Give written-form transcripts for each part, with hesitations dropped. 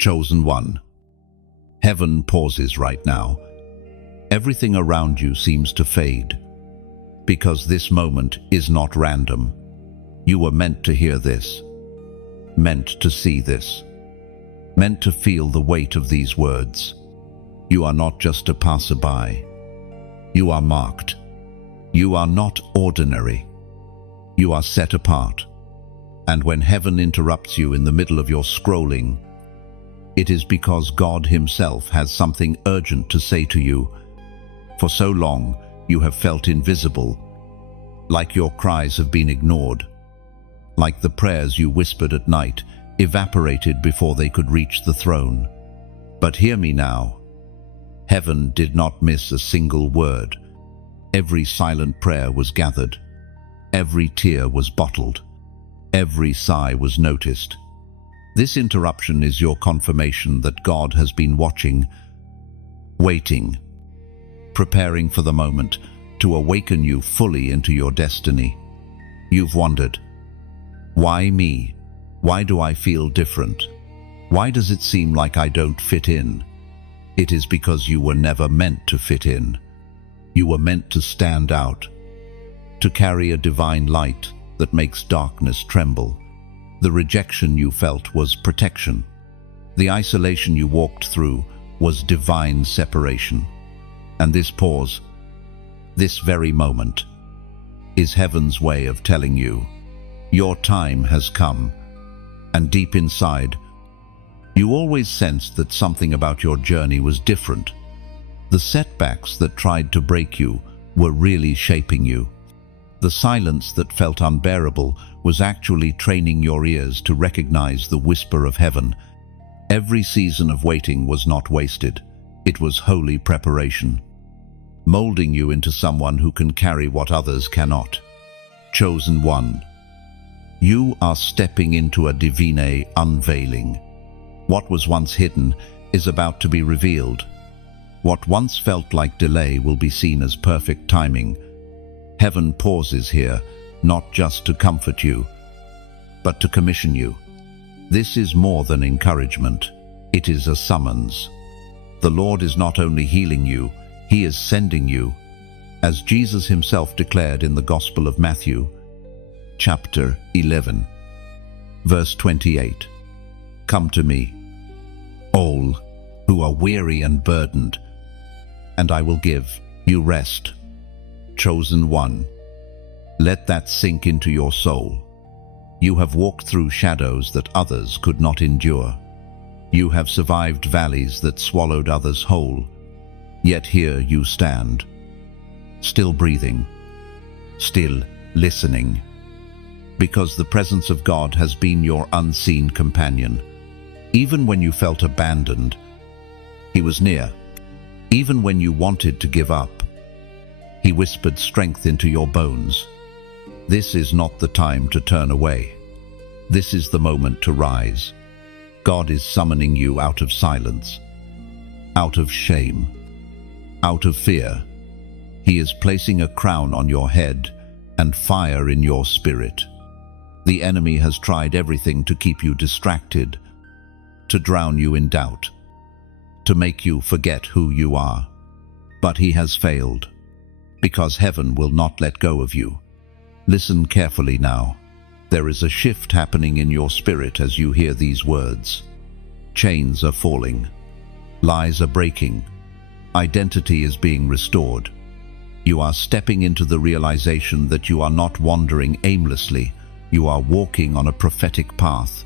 Chosen one. Heaven pauses right now. Everything around you seems to fade, because this moment is not random. You were meant to hear this, meant to see this, meant to feel the weight of these words. You are not just a passerby. You are marked. You are not ordinary. You are set apart. And when heaven interrupts you in the middle of your scrolling, it is because God Himself has something urgent to say to you. For so long, you have felt invisible, like your cries have been ignored, like the prayers you whispered at night evaporated before they could reach the throne. But hear me now. Heaven did not miss a single word. Every silent prayer was gathered. Every tear was bottled. Every sigh was noticed. This interruption is your confirmation that God has been watching, waiting, preparing for the moment to awaken you fully into your destiny. You've wondered, why me? Why do I feel different? Why does it seem like I don't fit in? It is because you were never meant to fit in. You were meant to stand out, to carry a divine light that makes darkness tremble. The rejection you felt was protection. The isolation you walked through was divine separation. And this pause, this very moment, is heaven's way of telling you, your time has come. And deep inside, you always sensed that something about your journey was different. The setbacks that tried to break you were really shaping you. The silence that felt unbearable was actually training your ears to recognize the whisper of heaven. Every season of waiting was not wasted. It was holy preparation, molding you into someone who can carry what others cannot. Chosen one. You are stepping into a divine unveiling. What was once hidden is about to be revealed. What once felt like delay will be seen as perfect timing. Heaven pauses here, not just to comfort you, but to commission you. This is more than encouragement. It is a summons. The Lord is not only healing you, He is sending you. As Jesus Himself declared in the Gospel of Matthew, chapter 11, verse 28, "Come to me, all who are weary and burdened, and I will give you rest." Chosen one. Let that sink into your soul. You have walked through shadows that others could not endure. You have survived valleys that swallowed others whole. Yet here you stand, still breathing, still listening, because the presence of God has been your unseen companion. Even when you felt abandoned, He was near. Even when you wanted to give up, He whispered strength into your bones. This is not the time to turn away. This is the moment to rise. God is summoning you out of silence, out of shame, out of fear. He is placing a crown on your head and fire in your spirit. The enemy has tried everything to keep you distracted, to drown you in doubt, to make you forget who you are. But he has failed, because heaven will not let go of you. Listen carefully now. There is a shift happening in your spirit as you hear these words. Chains are falling. Lies are breaking. Identity is being restored. You are stepping into the realization that you are not wandering aimlessly. You are walking on a prophetic path,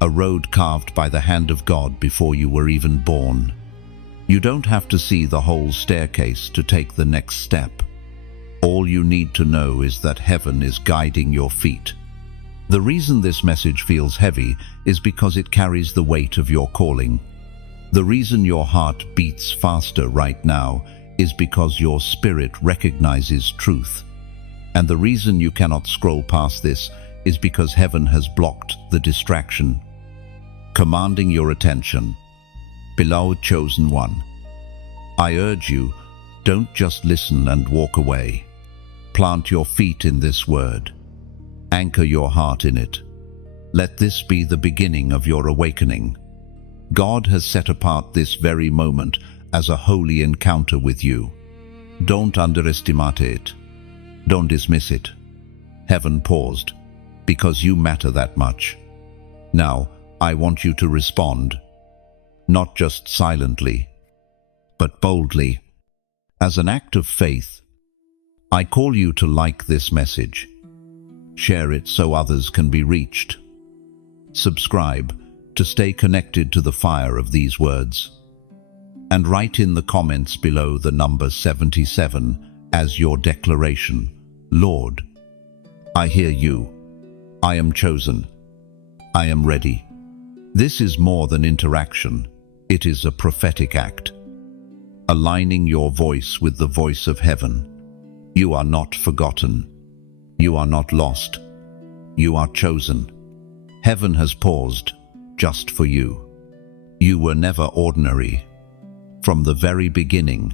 a road carved by the hand of God before you were even born. You don't have to see the whole staircase to take the next step. All you need to know is that heaven is guiding your feet. The reason this message feels heavy is because it carries the weight of your calling. The reason your heart beats faster right now is because your spirit recognizes truth. And the reason you cannot scroll past this is because heaven has blocked the distraction, commanding your attention. Beloved chosen one, I urge you, don't just listen and walk away. Plant your feet in this word. Anchor your heart in it. Let this be the beginning of your awakening. God has set apart this very moment as a holy encounter with you. Don't underestimate it. Don't dismiss it. Heaven paused, because you matter that much. Now, I want you to respond, not just silently, but boldly. As an act of faith, I call you to like this message. Share it so others can be reached. Subscribe to stay connected to the fire of these words. And write in the comments below the number 77 as your declaration. Lord, I hear you. I am chosen. I am ready. This is more than interaction. It is a prophetic act, aligning your voice with the voice of heaven. You are not forgotten. You are not lost. You are chosen. Heaven has paused just for you. You were never ordinary. From the very beginning,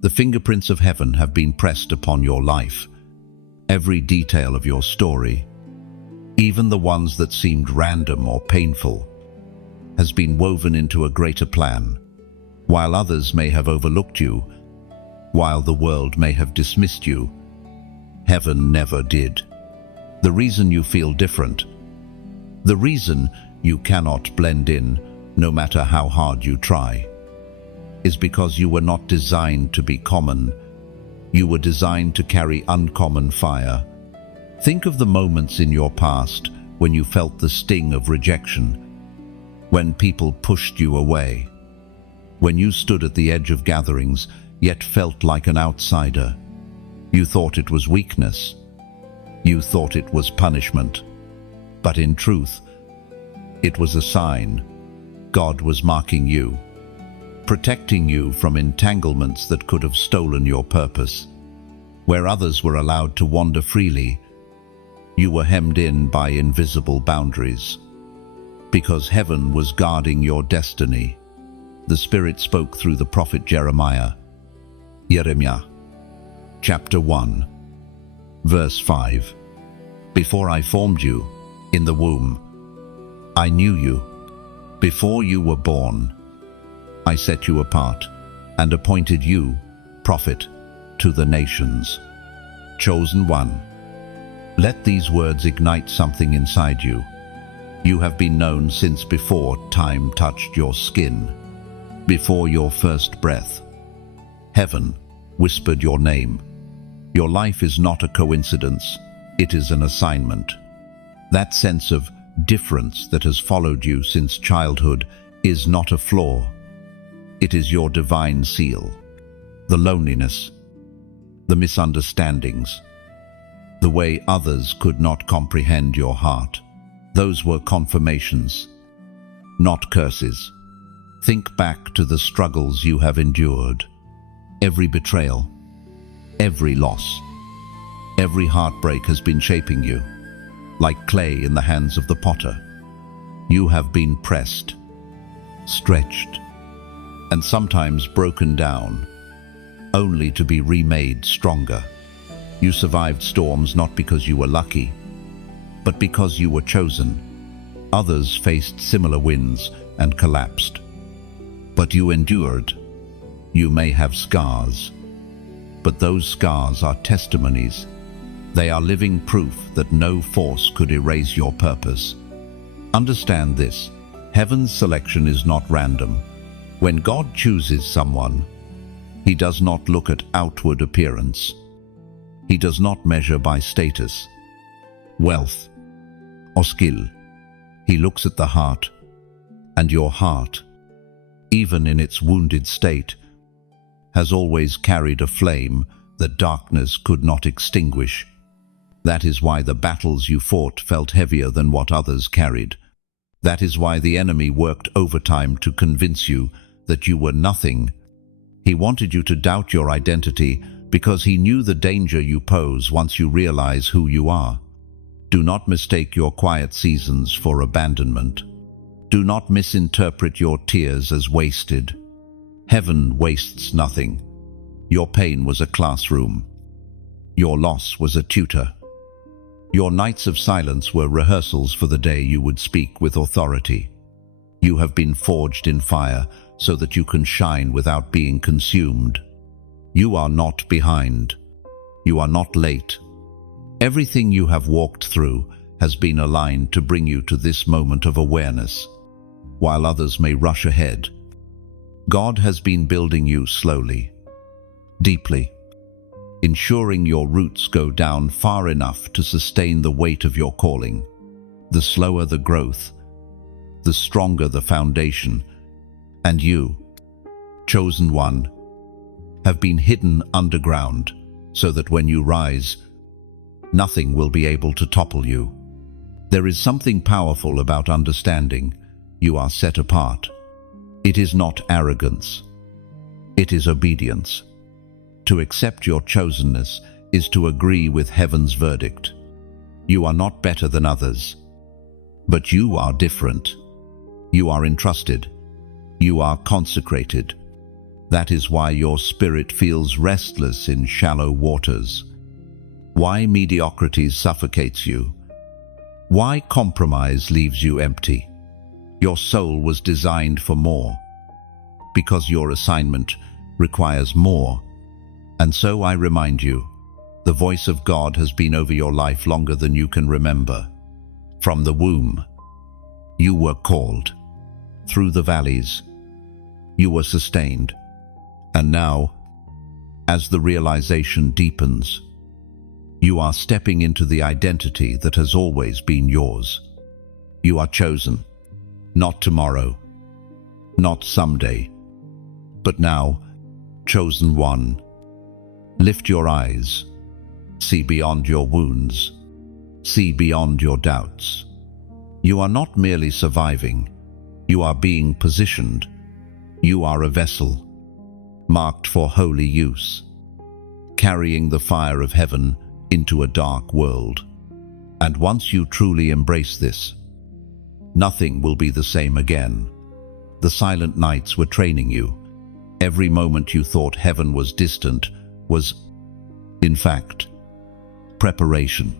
the fingerprints of heaven have been pressed upon your life. Every detail of your story, even the ones that seemed random or painful, has been woven into a greater plan. While others may have overlooked you, while the world may have dismissed you, heaven never did. The reason you feel different, the reason you cannot blend in, no matter how hard you try, is because you were not designed to be common. You were designed to carry uncommon fire. Think of the moments in your past when you felt the sting of rejection, when people pushed you away, when you stood at the edge of gatherings yet felt like an outsider. You thought it was weakness. You thought it was punishment. But in truth, it was a sign. God was marking you, protecting you from entanglements that could have stolen your purpose. Where others were allowed to wander freely, you were hemmed in by invisible boundaries. Because heaven was guarding your destiny, the Spirit spoke through the prophet Jeremiah. Jeremiah, chapter 1, verse 5. Before I formed you in the womb, I knew you. Before you were born, I set you apart and appointed you prophet to the nations. Chosen one. Let these words ignite something inside you. You have been known since before time touched your skin, before your first breath. Heaven whispered your name. Your life is not a coincidence, it is an assignment. That sense of difference that has followed you since childhood is not a flaw. It is your divine seal. The loneliness, the misunderstandings, the way others could not comprehend your heart, those were confirmations, not curses. Think back to the struggles you have endured. Every betrayal, every loss, every heartbreak has been shaping you, like clay in the hands of the potter. You have been pressed, stretched, and sometimes broken down, only to be remade stronger. You survived storms not because you were lucky, but because you were chosen. Others faced similar winds and collapsed. But you endured. You may have scars, but those scars are testimonies. They are living proof that no force could erase your purpose. Understand this: heaven's selection is not random. When God chooses someone, He does not look at outward appearance. He does not measure by status, wealth, or skill. He looks at the heart, and your heart, even in its wounded state, has always carried a flame that darkness could not extinguish. That is why the battles you fought felt heavier than what others carried. That is why the enemy worked overtime to convince you that you were nothing. He wanted you to doubt your identity because he knew the danger you pose once you realize who you are. Do not mistake your quiet seasons for abandonment. Do not misinterpret your tears as wasted. Heaven wastes nothing. Your pain was a classroom. Your loss was a tutor. Your nights of silence were rehearsals for the day you would speak with authority. You have been forged in fire so that you can shine without being consumed. You are not behind. You are not late. Everything you have walked through has been aligned to bring you to this moment of awareness. While others may rush ahead, God has been building you slowly, deeply, ensuring your roots go down far enough to sustain the weight of your calling. The slower the growth, the stronger the foundation, and you, chosen one, have been hidden underground so that when you rise, nothing will be able to topple you. There is something powerful about understanding you are set apart. It is not arrogance. It is obedience. To accept your chosenness is to agree with heaven's verdict. You are not better than others, but you are different. You are entrusted. You are consecrated. That is why your spirit feels restless in shallow waters. Why mediocrity suffocates you. Why compromise leaves you empty. Your soul was designed for more, because your assignment requires more. And so I remind you, the voice of God has been over your life longer than you can remember. From the womb, you were called. Through the valleys, you were sustained. And now, as the realization deepens, you are stepping into the identity that has always been yours. You are chosen, not tomorrow, not someday, but now, chosen one. Lift your eyes, see beyond your wounds, see beyond your doubts. You are not merely surviving, you are being positioned. You are a vessel, marked for holy use, carrying the fire of heaven into a dark world. And once you truly embrace this, nothing will be the same again. The silent nights were training you. Every moment you thought heaven was distant was, in fact, preparation.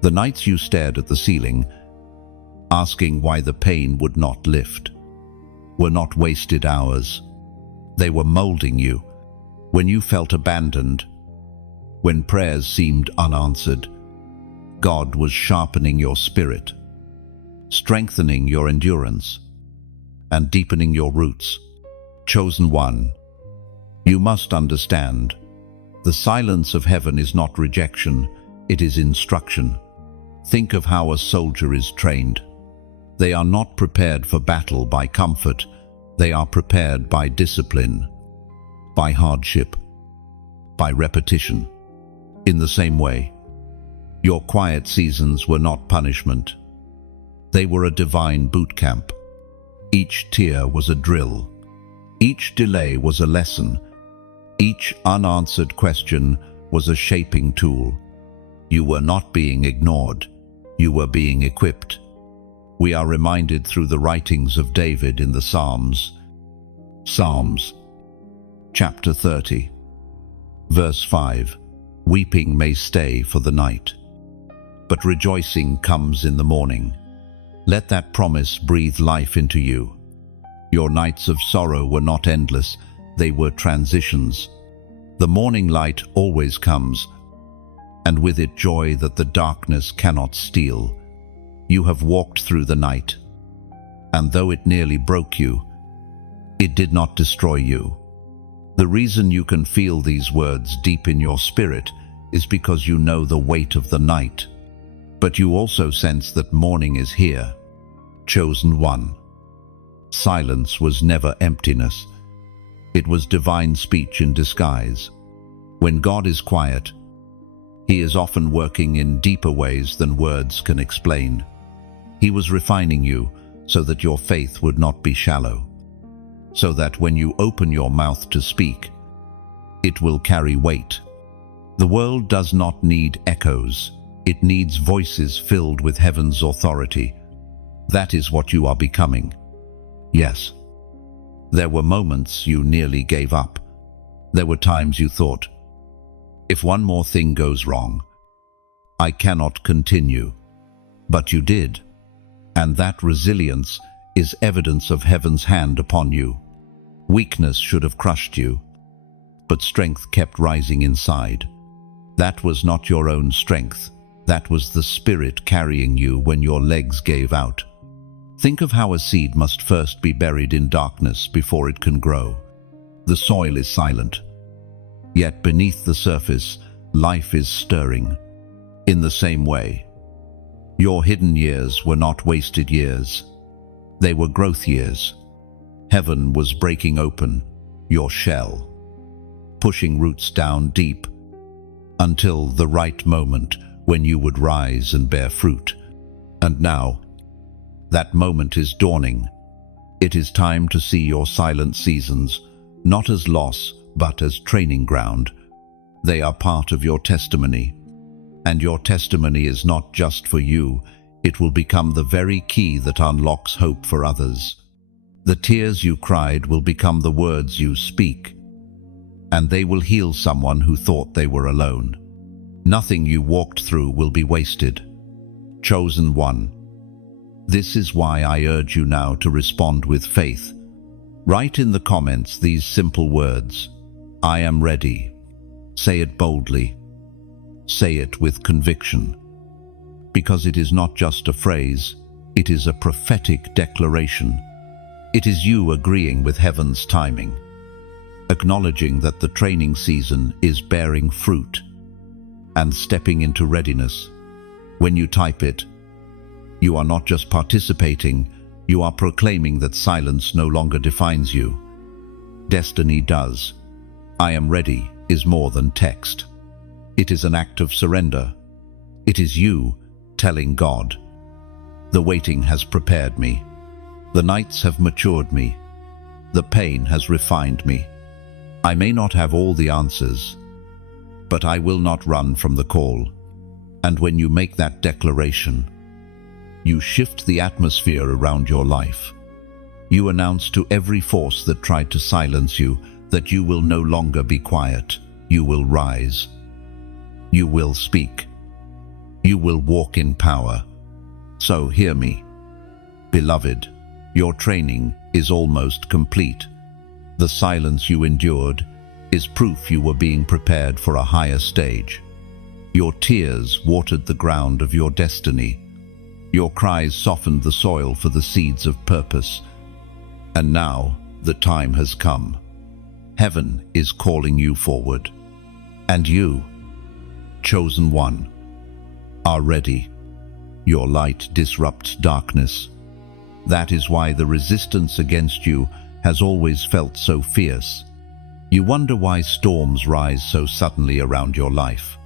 The nights you stared at the ceiling, asking why the pain would not lift, were not wasted hours. They were molding you. When you felt abandoned, when prayers seemed unanswered, God was sharpening your spirit, strengthening your endurance, and deepening your roots. Chosen one, you must understand, the silence of heaven is not rejection, it is instruction. Think of how a soldier is trained. They are not prepared for battle by comfort, they are prepared by discipline, by hardship, by repetition. In the same way, your quiet seasons were not punishment. They were a divine boot camp. Each tear was a drill. Each delay was a lesson. Each unanswered question was a shaping tool. You were not being ignored. You were being equipped. We are reminded through the writings of David in the Psalms. Psalms, chapter 30, verse 5. Weeping may stay for the night, but rejoicing comes in the morning. Let that promise breathe life into you. Your nights of sorrow were not endless, they were transitions. The morning light always comes, and with it joy that the darkness cannot steal. You have walked through the night, and though it nearly broke you, it did not destroy you. The reason you can feel these words deep in your spirit is because you know the weight of the night. But you also sense that morning is here. Chosen one. Silence was never emptiness. It was divine speech in disguise. When God is quiet, He is often working in deeper ways than words can explain. He was refining you so that your faith would not be shallow, so that when you open your mouth to speak, it will carry weight. The world does not need echoes. It needs voices filled with heaven's authority. That is what you are becoming. Yes, there were moments you nearly gave up. There were times you thought, if one more thing goes wrong, I cannot continue. But you did. And that resilience is evidence of heaven's hand upon you. Weakness should have crushed you, but strength kept rising inside. That was not your own strength. That was the Spirit carrying you when your legs gave out. Think of how a seed must first be buried in darkness before it can grow. The soil is silent, yet beneath the surface, life is stirring. In the same way, your hidden years were not wasted years. They were growth years. Heaven was breaking open your shell, pushing roots down deep until the right moment when you would rise and bear fruit. And now, that moment is dawning. It is time to see your silent seasons, not as loss, but as training ground. They are part of your testimony. And your testimony is not just for you, it will become the very key that unlocks hope for others. The tears you cried will become the words you speak, and they will heal someone who thought they were alone. Nothing you walked through will be wasted. Chosen one. This is why I urge you now to respond with faith. Write in the comments these simple words: I am ready. Say it boldly. Say it with conviction. Because it is not just a phrase, it is a prophetic declaration. It is you agreeing with heaven's timing, acknowledging that the training season is bearing fruit, and stepping into readiness. When you type it, you are not just participating, you are proclaiming that silence no longer defines you. Destiny does. I am ready is more than text. It is an act of surrender. It is you telling God, the waiting has prepared me. The nights have matured me. The pain has refined me. I may not have all the answers, but I will not run from the call. And when you make that declaration, you shift the atmosphere around your life. You announce to every force that tried to silence you that you will no longer be quiet. You will rise. You will speak. You will walk in power. So hear me. Beloved, your training is almost complete. The silence you endured is proof you were being prepared for a higher stage. Your tears watered the ground of your destiny. Your cries softened the soil for the seeds of purpose. And now the time has come. Heaven is calling you forward. And you, chosen one, are ready. Your light disrupts darkness. That is why the resistance against you has always felt so fierce. You wonder why storms rise so suddenly around your life.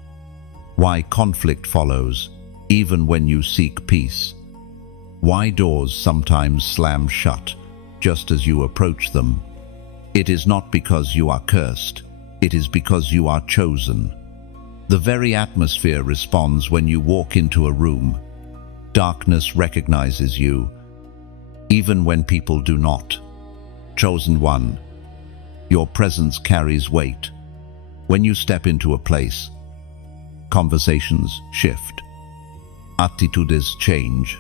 Why conflict follows, even when you seek peace. Why doors sometimes slam shut, just as you approach them. It is not because you are cursed, it is because you are chosen. The very atmosphere responds when you walk into a room. Darkness recognizes you, even when people do not. Chosen one, your presence carries weight. When you step into a place, conversations shift. Attitudes change.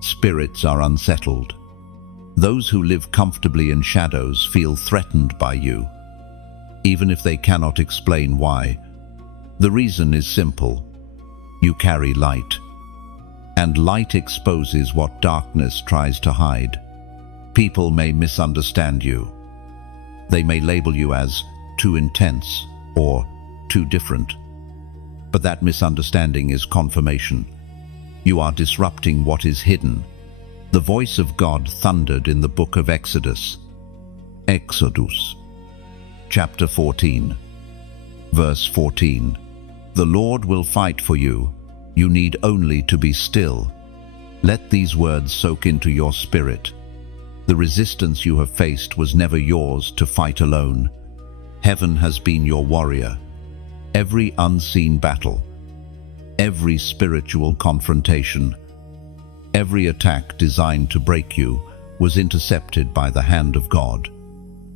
Spirits are unsettled. Those who live comfortably in shadows feel threatened by you, even if they cannot explain why. The reason is simple. You carry light, and light exposes what darkness tries to hide. People may misunderstand you. They may label you as too intense or too different. But that misunderstanding is confirmation. You are disrupting what is hidden. The voice of God thundered in the book of Exodus. Exodus, chapter 14, verse 14. The Lord will fight for you. You need only to be still. Let these words soak into your spirit. The resistance you have faced was never yours to fight alone. Heaven has been your warrior. Every unseen battle, every spiritual confrontation, every attack designed to break you was intercepted by the hand of God.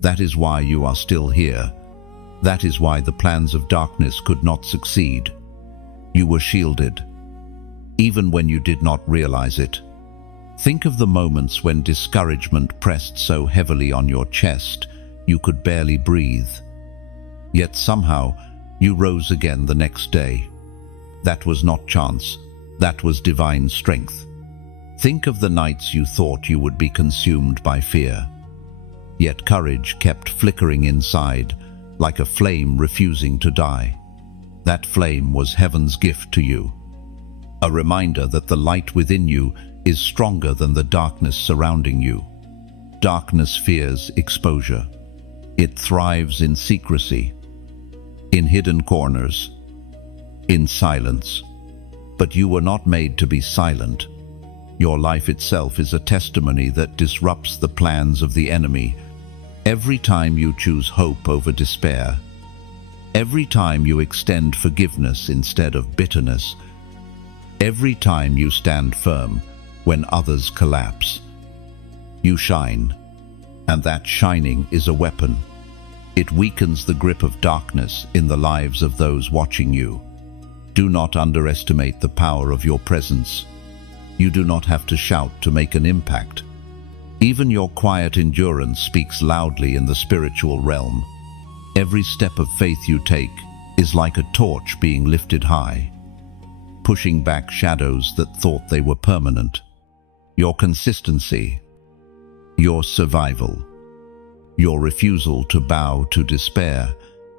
That is why you are still here. That is why the plans of darkness could not succeed. You were shielded, even when you did not realize it. Think of the moments when discouragement pressed so heavily on your chest you could barely breathe. Yet somehow you rose again the next day. That was not chance, that was divine strength. Think of the nights you thought you would be consumed by fear. Yet courage kept flickering inside, like a flame refusing to die. That flame was heaven's gift to you. A reminder that the light within you is stronger than the darkness surrounding you. Darkness fears exposure. It thrives in secrecy, in hidden corners, in silence. But you were not made to be silent. Your life itself is a testimony that disrupts the plans of the enemy. Every time you choose hope over despair, every time you extend forgiveness instead of bitterness, every time you stand firm when others collapse, you shine, and that shining is a weapon. It weakens the grip of darkness in the lives of those watching you. Do not underestimate the power of your presence. You do not have to shout to make an impact. Even your quiet endurance speaks loudly in the spiritual realm. Every step of faith you take is like a torch being lifted high, pushing back shadows that thought they were permanent. Your consistency, your survival, your refusal to bow to despair,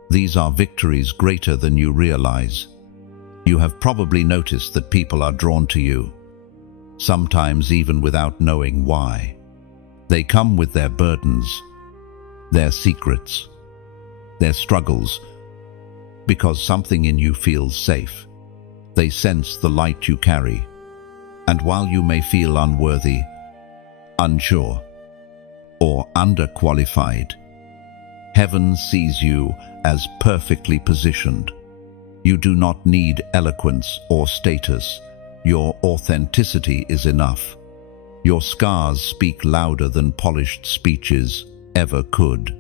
these are victories greater than you realize. You have probably noticed that people are drawn to you, sometimes even without knowing why. They come with their burdens, their secrets, their struggles, because something in you feels safe. They sense the light you carry, and while you may feel unworthy, unsure, or underqualified, heaven sees you as perfectly positioned. You do not need eloquence or status. Your authenticity is enough. Your scars speak louder than polished speeches ever could.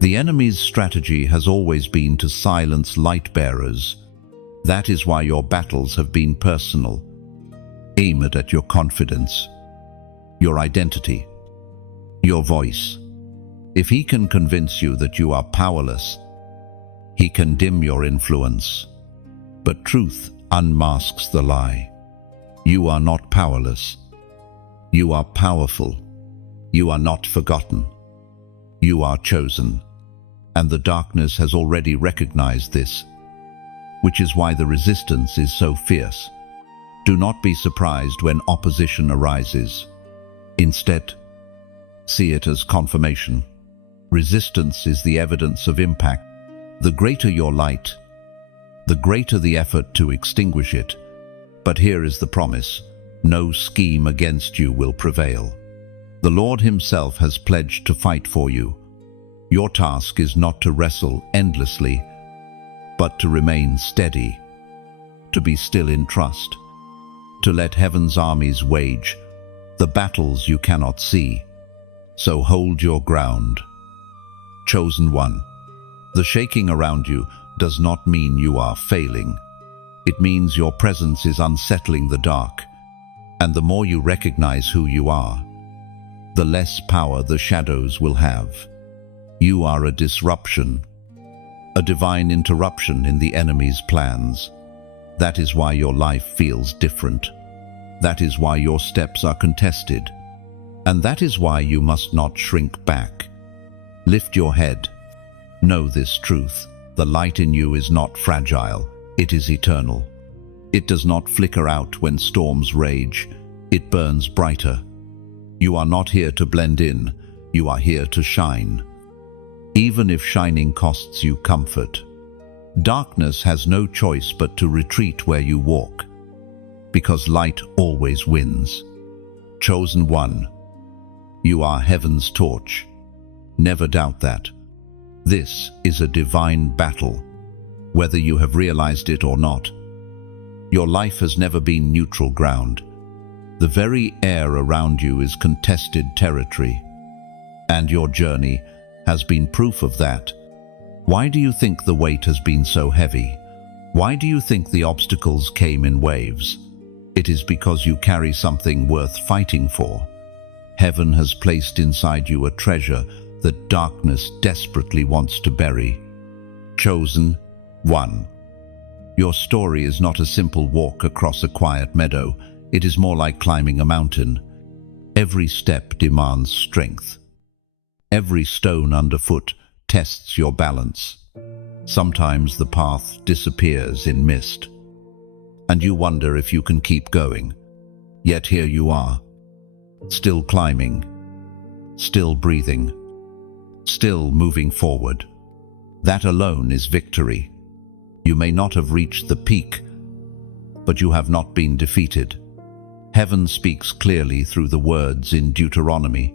The enemy's strategy has always been to silence light bearers. That is why your battles have been personal, aimed at your confidence, your identity, your voice. If he can convince you that you are powerless, he can dim your influence. But truth unmasks the lie. You are not powerless. You are powerful. You are not forgotten. You are chosen. And the darkness has already recognized this, which is why the resistance is so fierce. Do not be surprised when opposition arises. Instead, see it as confirmation. Resistance is the evidence of impact. The greater your light, the greater the effort to extinguish it. But here is the promise: no scheme against you will prevail. The Lord himself has pledged to fight for you. Your task is not to wrestle endlessly, but to remain steady, to be still in trust, to let heaven's armies wage the battles you cannot see. So hold your ground. Chosen one. The shaking around you does not mean you are failing. It means your presence is unsettling the dark. And the more you recognize who you are, the less power the shadows will have. You are a disruption, a divine interruption in the enemy's plans. That is why your life feels different. That is why your steps are contested. And that is why you must not shrink back. Lift your head. Know this truth: the light in you is not fragile, it is eternal. It does not flicker out when storms rage, it burns brighter. You are not here to blend in, you are here to shine. Even if shining costs you comfort. Darkness has no choice but to retreat where you walk, because light always wins. Chosen one, you are heaven's torch. Never doubt that. This is a divine battle, whether you have realized it or not. Your life has never been neutral ground. The very air around you is contested territory, and your journey has been proof of that. Why do you think the weight has been so heavy? Why do you think the obstacles came in waves? It is because you carry something worth fighting for. Heaven has placed inside you a treasure that darkness desperately wants to bury. Chosen one. Your story is not a simple walk across a quiet meadow. It is more like climbing a mountain. Every step demands strength. Every stone underfoot tests your balance. Sometimes the path disappears in mist, and you wonder if you can keep going. Yet here you are, still climbing, still breathing, still moving forward. That alone is victory. You may not have reached the peak, but you have not been defeated. Heaven speaks clearly through the words in Deuteronomy.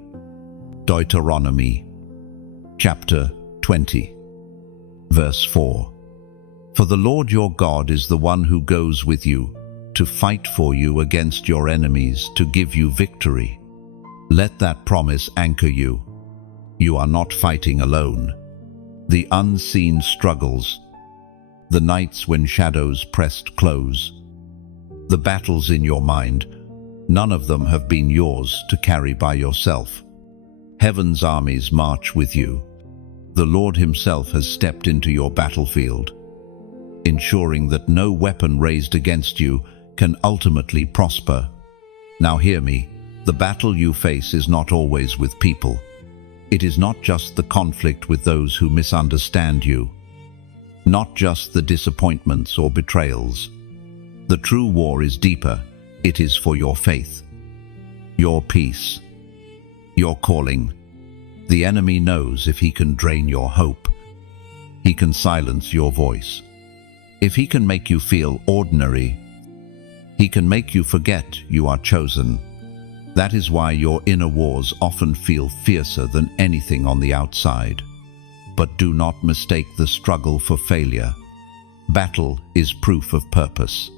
Deuteronomy, chapter 20, verse 4. For the Lord your God is the one who goes with you to fight for you against your enemies, to give you victory. Let that promise anchor you. You are not fighting alone. The unseen struggles, the nights when shadows pressed close, the battles in your mind, none of them have been yours to carry by yourself. Heaven's armies march with you. The Lord himself has stepped into your battlefield, ensuring that no weapon raised against you can ultimately prosper. Now hear me, the battle you face is not always with people. It is not just the conflict with those who misunderstand you, not just the disappointments or betrayals. The true war is deeper. It is for your faith, your peace, your calling. The enemy knows if he can drain your hope, he can silence your voice. If he can make you feel ordinary, he can make you forget you are chosen. That is why your inner wars often feel fiercer than anything on the outside. But do not mistake the struggle for failure. Battle is proof of purpose.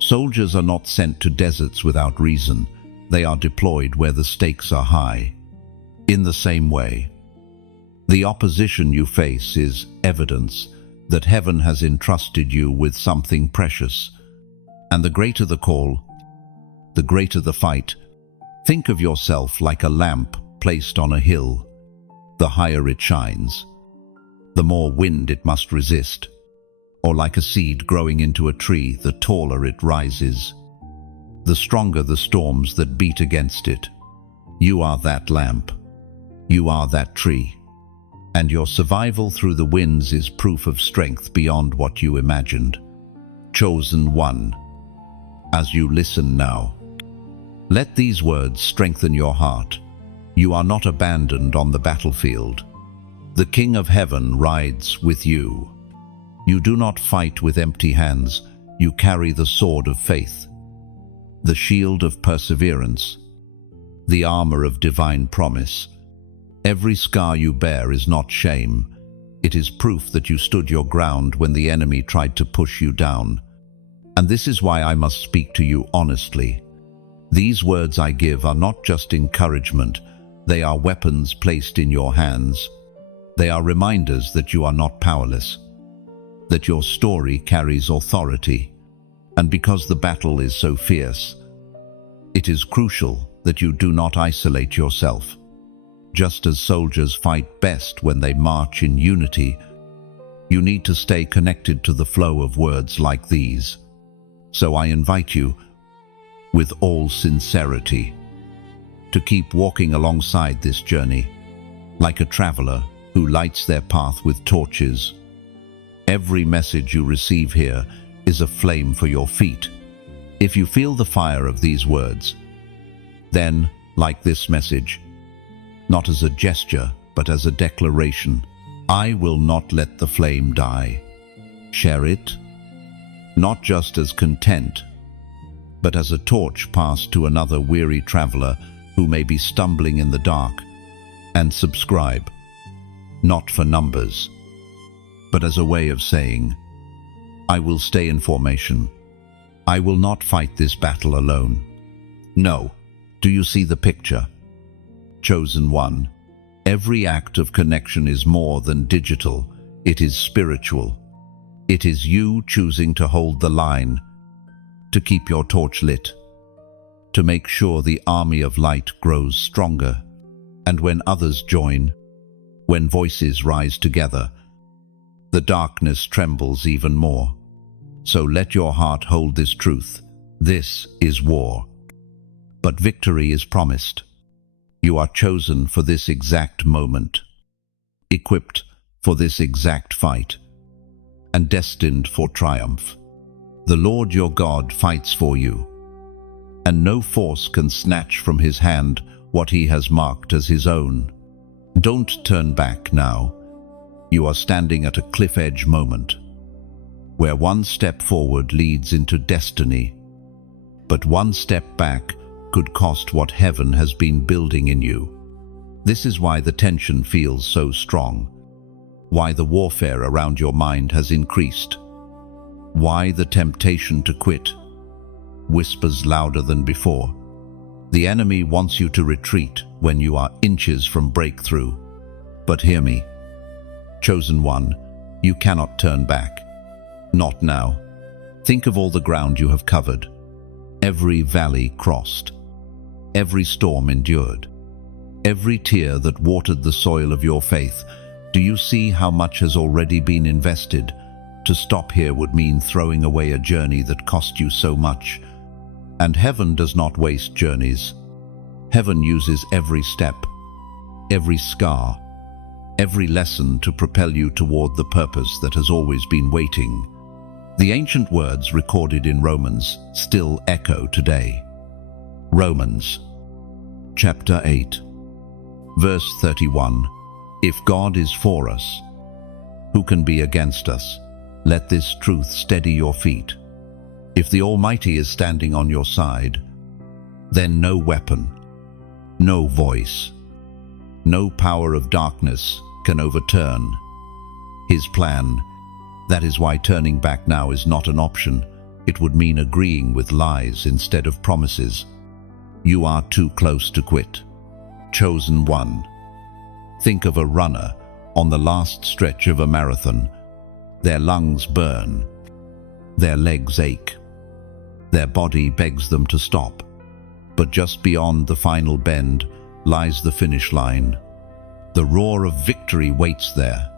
Soldiers are not sent to deserts without reason. They are deployed where the stakes are high. In the same way, the opposition you face is evidence that heaven has entrusted you with something precious. And the greater the call, the greater the fight. Think of yourself like a lamp placed on a hill. The higher it shines, the more wind it must resist. Or like a seed growing into a tree, the taller it rises, the stronger the storms that beat against it. You are that lamp. You are that tree. And your survival through the winds is proof of strength beyond what you imagined. Chosen one. As you listen now, let these words strengthen your heart. You are not abandoned on the battlefield. The King of Heaven rides with you. You do not fight with empty hands. You carry the sword of faith, the shield of perseverance, the armor of divine promise. Every scar you bear is not shame. It is proof that you stood your ground when the enemy tried to push you down. And this is why I must speak to you honestly. These words I give are not just encouragement. They are weapons placed in your hands. They are reminders that you are not powerless, that your story carries authority. And because the battle is so fierce, it is crucial that you do not isolate yourself. Just as soldiers fight best when they march in unity, you need to stay connected to the flow of words like these. So I invite you, with all sincerity, to keep walking alongside this journey, like a traveler who lights their path with torches. Every message you receive here is a flame for your feet. If you feel the fire of these words, then, like this message, not as a gesture, but as a declaration, I will not let the flame die. Share it, not just as content, but as a torch passed to another weary traveler who may be stumbling in the dark. And subscribe, not for numbers, but as a way of saying, I will stay in formation. I will not fight this battle alone. No. Do you see the picture? Chosen one. Every act of connection is more than digital. It is spiritual. It is you choosing to hold the line, to keep your torch lit, to make sure the army of light grows stronger. And when others join, when voices rise together, the darkness trembles even more. So let your heart hold this truth. This is war. But victory is promised. You are chosen for this exact moment, equipped for this exact fight, and destined for triumph. The Lord your God fights for you, and no force can snatch from his hand what he has marked as his own. Don't turn back now. You are standing at a cliff-edge moment, where one step forward leads into destiny, but one step back could cost what heaven has been building in you. This is why the tension feels so strong, why the warfare around your mind has increased, why the temptation to quit whispers louder than before. The enemy wants you to retreat when you are inches from breakthrough. But hear me, chosen one, you cannot turn back. Not now. Think of all the ground you have covered, every valley crossed, every storm endured, every tear that watered the soil of your faith. Do you see how much has already been invested? To stop here would mean throwing away a journey that cost you so much. And heaven does not waste journeys. Heaven uses every step, every scar, every lesson to propel you toward the purpose that has always been waiting. The ancient words recorded in Romans still echo today. Romans, chapter 8, verse 31. If God is for us, who can be against us? Let this truth steady your feet. If the Almighty is standing on your side, then no weapon, no voice, no power of darkness can overturn his plan. That is why turning back now is not an option. It would mean agreeing with lies instead of promises. You are too close to quit. Chosen one. Think of a runner on the last stretch of a marathon. Their lungs burn, their legs ache, their body begs them to stop. But just beyond the final bend lies the finish line. The roar of victory waits there.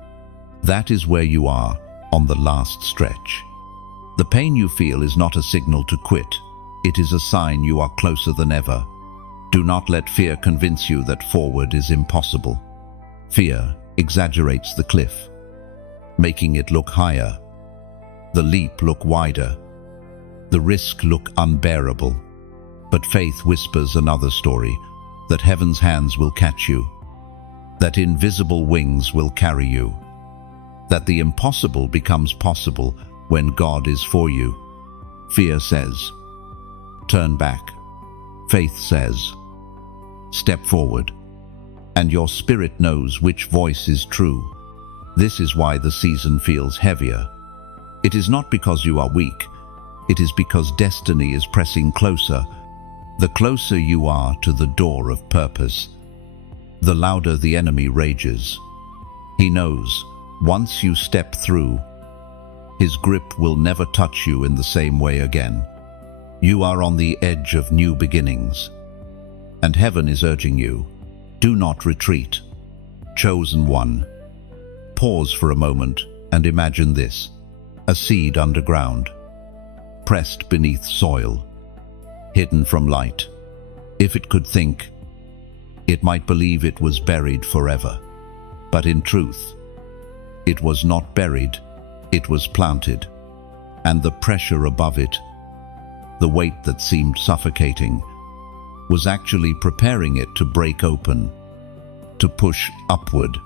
That is where you are on the last stretch. The pain you feel is not a signal to quit. It is a sign you are closer than ever. Do not let fear convince you that forward is impossible. Fear exaggerates the cliff, making it look higher, the leap look wider, the risk look unbearable. But faith whispers another story, that heaven's hands will catch you, that invisible wings will carry you, that the impossible becomes possible when God is for you. Fear says, turn back. Faith says, step forward. And your spirit knows which voice is true. This is why the season feels heavier. It is not because you are weak. It is because destiny is pressing closer. The closer you are to the door of purpose, the louder the enemy rages. He knows, once you step through, his grip will never touch you in the same way again. You are on the edge of new beginnings, and heaven is urging you, do not retreat. Chosen one. Pause for a moment and imagine this, a seed underground, pressed beneath soil, hidden from light. If it could think, it might believe it was buried forever. But in truth, it was not buried, it was planted. And the pressure above it, the weight that seemed suffocating, was actually preparing it to break open, to push upward,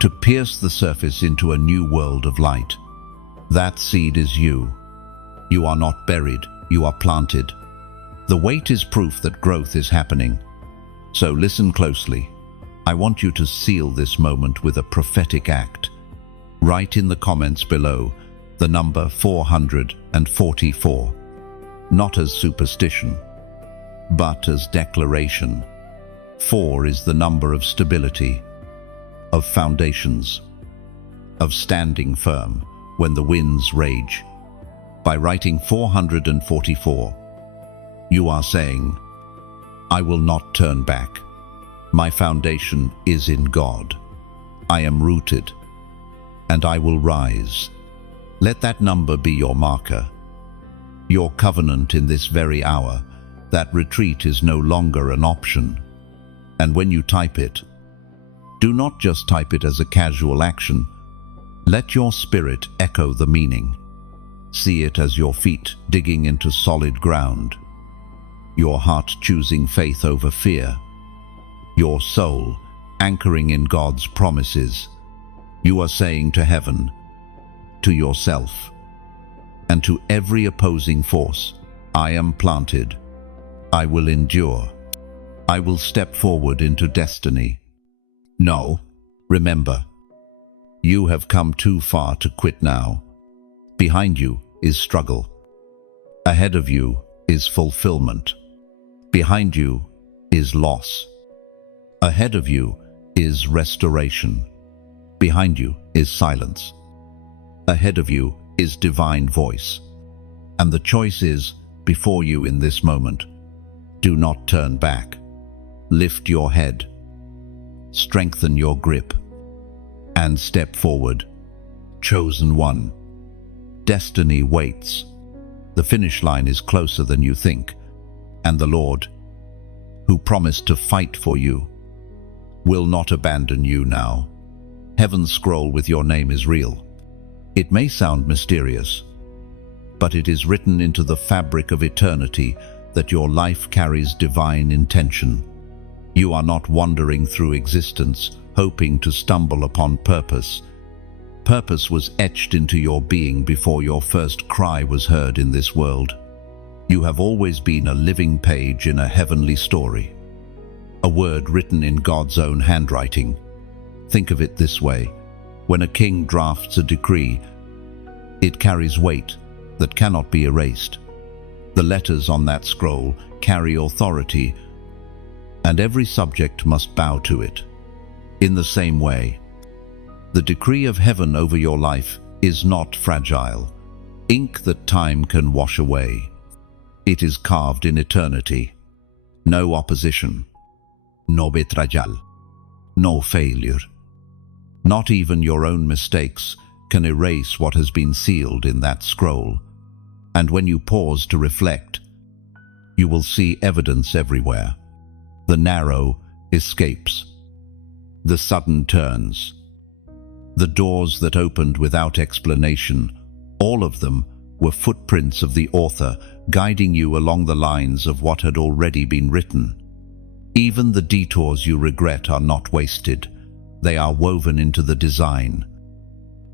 to pierce the surface into a new world of light. That seed is you. You are not buried, you are planted. The weight is proof that growth is happening. So listen closely. I want you to seal this moment with a prophetic act. Write in the comments below the number 444, not as superstition, but as declaration. 4 is the number of stability, of foundations, of standing firm when the winds rage. By writing 444, you are saying, I will not turn back. My foundation is in God. I am rooted, and I will rise. Let that number be your marker, your covenant in this very hour, that retreat is no longer an option. And when you type it, do not just type it as a casual action. Let your spirit echo the meaning. See it as your feet digging into solid ground, your heart choosing faith over fear, your soul anchoring in God's promises. You are saying to heaven, to yourself, and to every opposing force, I am planted. I will endure. I will step forward into destiny. No, remember, you have come too far to quit now. Behind you is struggle. Ahead of you is fulfillment. Behind you is loss. Ahead of you is restoration. Behind you is silence. Ahead of you is divine voice. And the choice is before you in this moment. Do not turn back. Lift your head. Strengthen your grip. And step forward. Chosen one. Destiny waits. The finish line is closer than you think. And the Lord, who promised to fight for you, will not abandon you now. Heaven's scroll with your name is real. It may sound mysterious, but it is written into the fabric of eternity that your life carries divine intention. You are not wandering through existence, hoping to stumble upon purpose. Purpose was etched into your being before your first cry was heard in this world. You have always been a living page in a heavenly story, a word written in God's own handwriting. Think of it this way. When a king drafts a decree, it carries weight that cannot be erased. The letters on that scroll carry authority, and every subject must bow to it. In the same way, the decree of heaven over your life is not fragile, ink that time can wash away. It is carved in eternity. No opposition, no betrayal, no failure. Not even your own mistakes can erase what has been sealed in that scroll. And when you pause to reflect, you will see evidence everywhere. The narrow escapes, the sudden turns, the doors that opened without explanation, all of them were footprints of the author guiding you along the lines of what had already been written. Even the detours you regret are not wasted. They are woven into the design,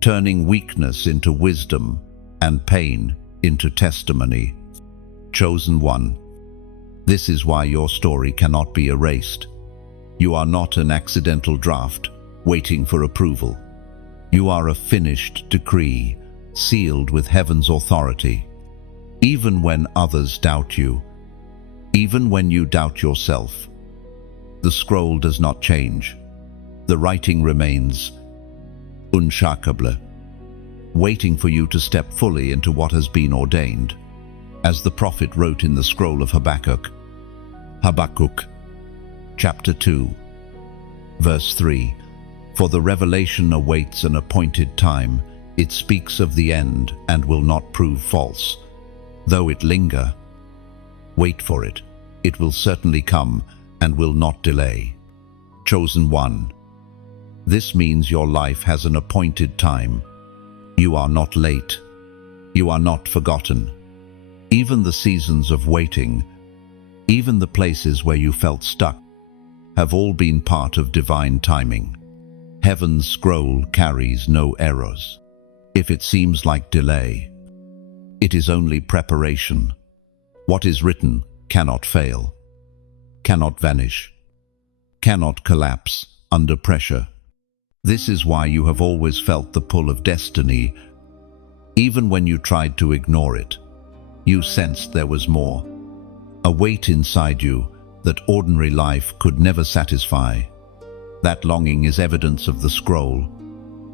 turning weakness into wisdom and pain into testimony. Chosen one, this is why your story cannot be erased. You are not an accidental draft waiting for approval. You are a finished decree, sealed with heaven's authority. Even when others doubt you, even when you doubt yourself, the scroll does not change. The writing remains unshakable, waiting for you to step fully into what has been ordained. As the prophet wrote in the scroll of Habakkuk, chapter 2, verse 3, for the revelation awaits an appointed time. It speaks of the end and will not prove false. Though it linger, wait for it. It will certainly come and will not delay. Chosen one, this means your life has an appointed time. You are not late. You are not forgotten. Even the seasons of waiting, even the places where you felt stuck, have all been part of divine timing. Heaven's scroll carries no errors. If it seems like delay, it is only preparation. What is written cannot fail, cannot vanish, cannot collapse under pressure. This is why you have always felt the pull of destiny. Even when you tried to ignore it, you sensed there was more. A weight inside you that ordinary life could never satisfy. That longing is evidence of the scroll.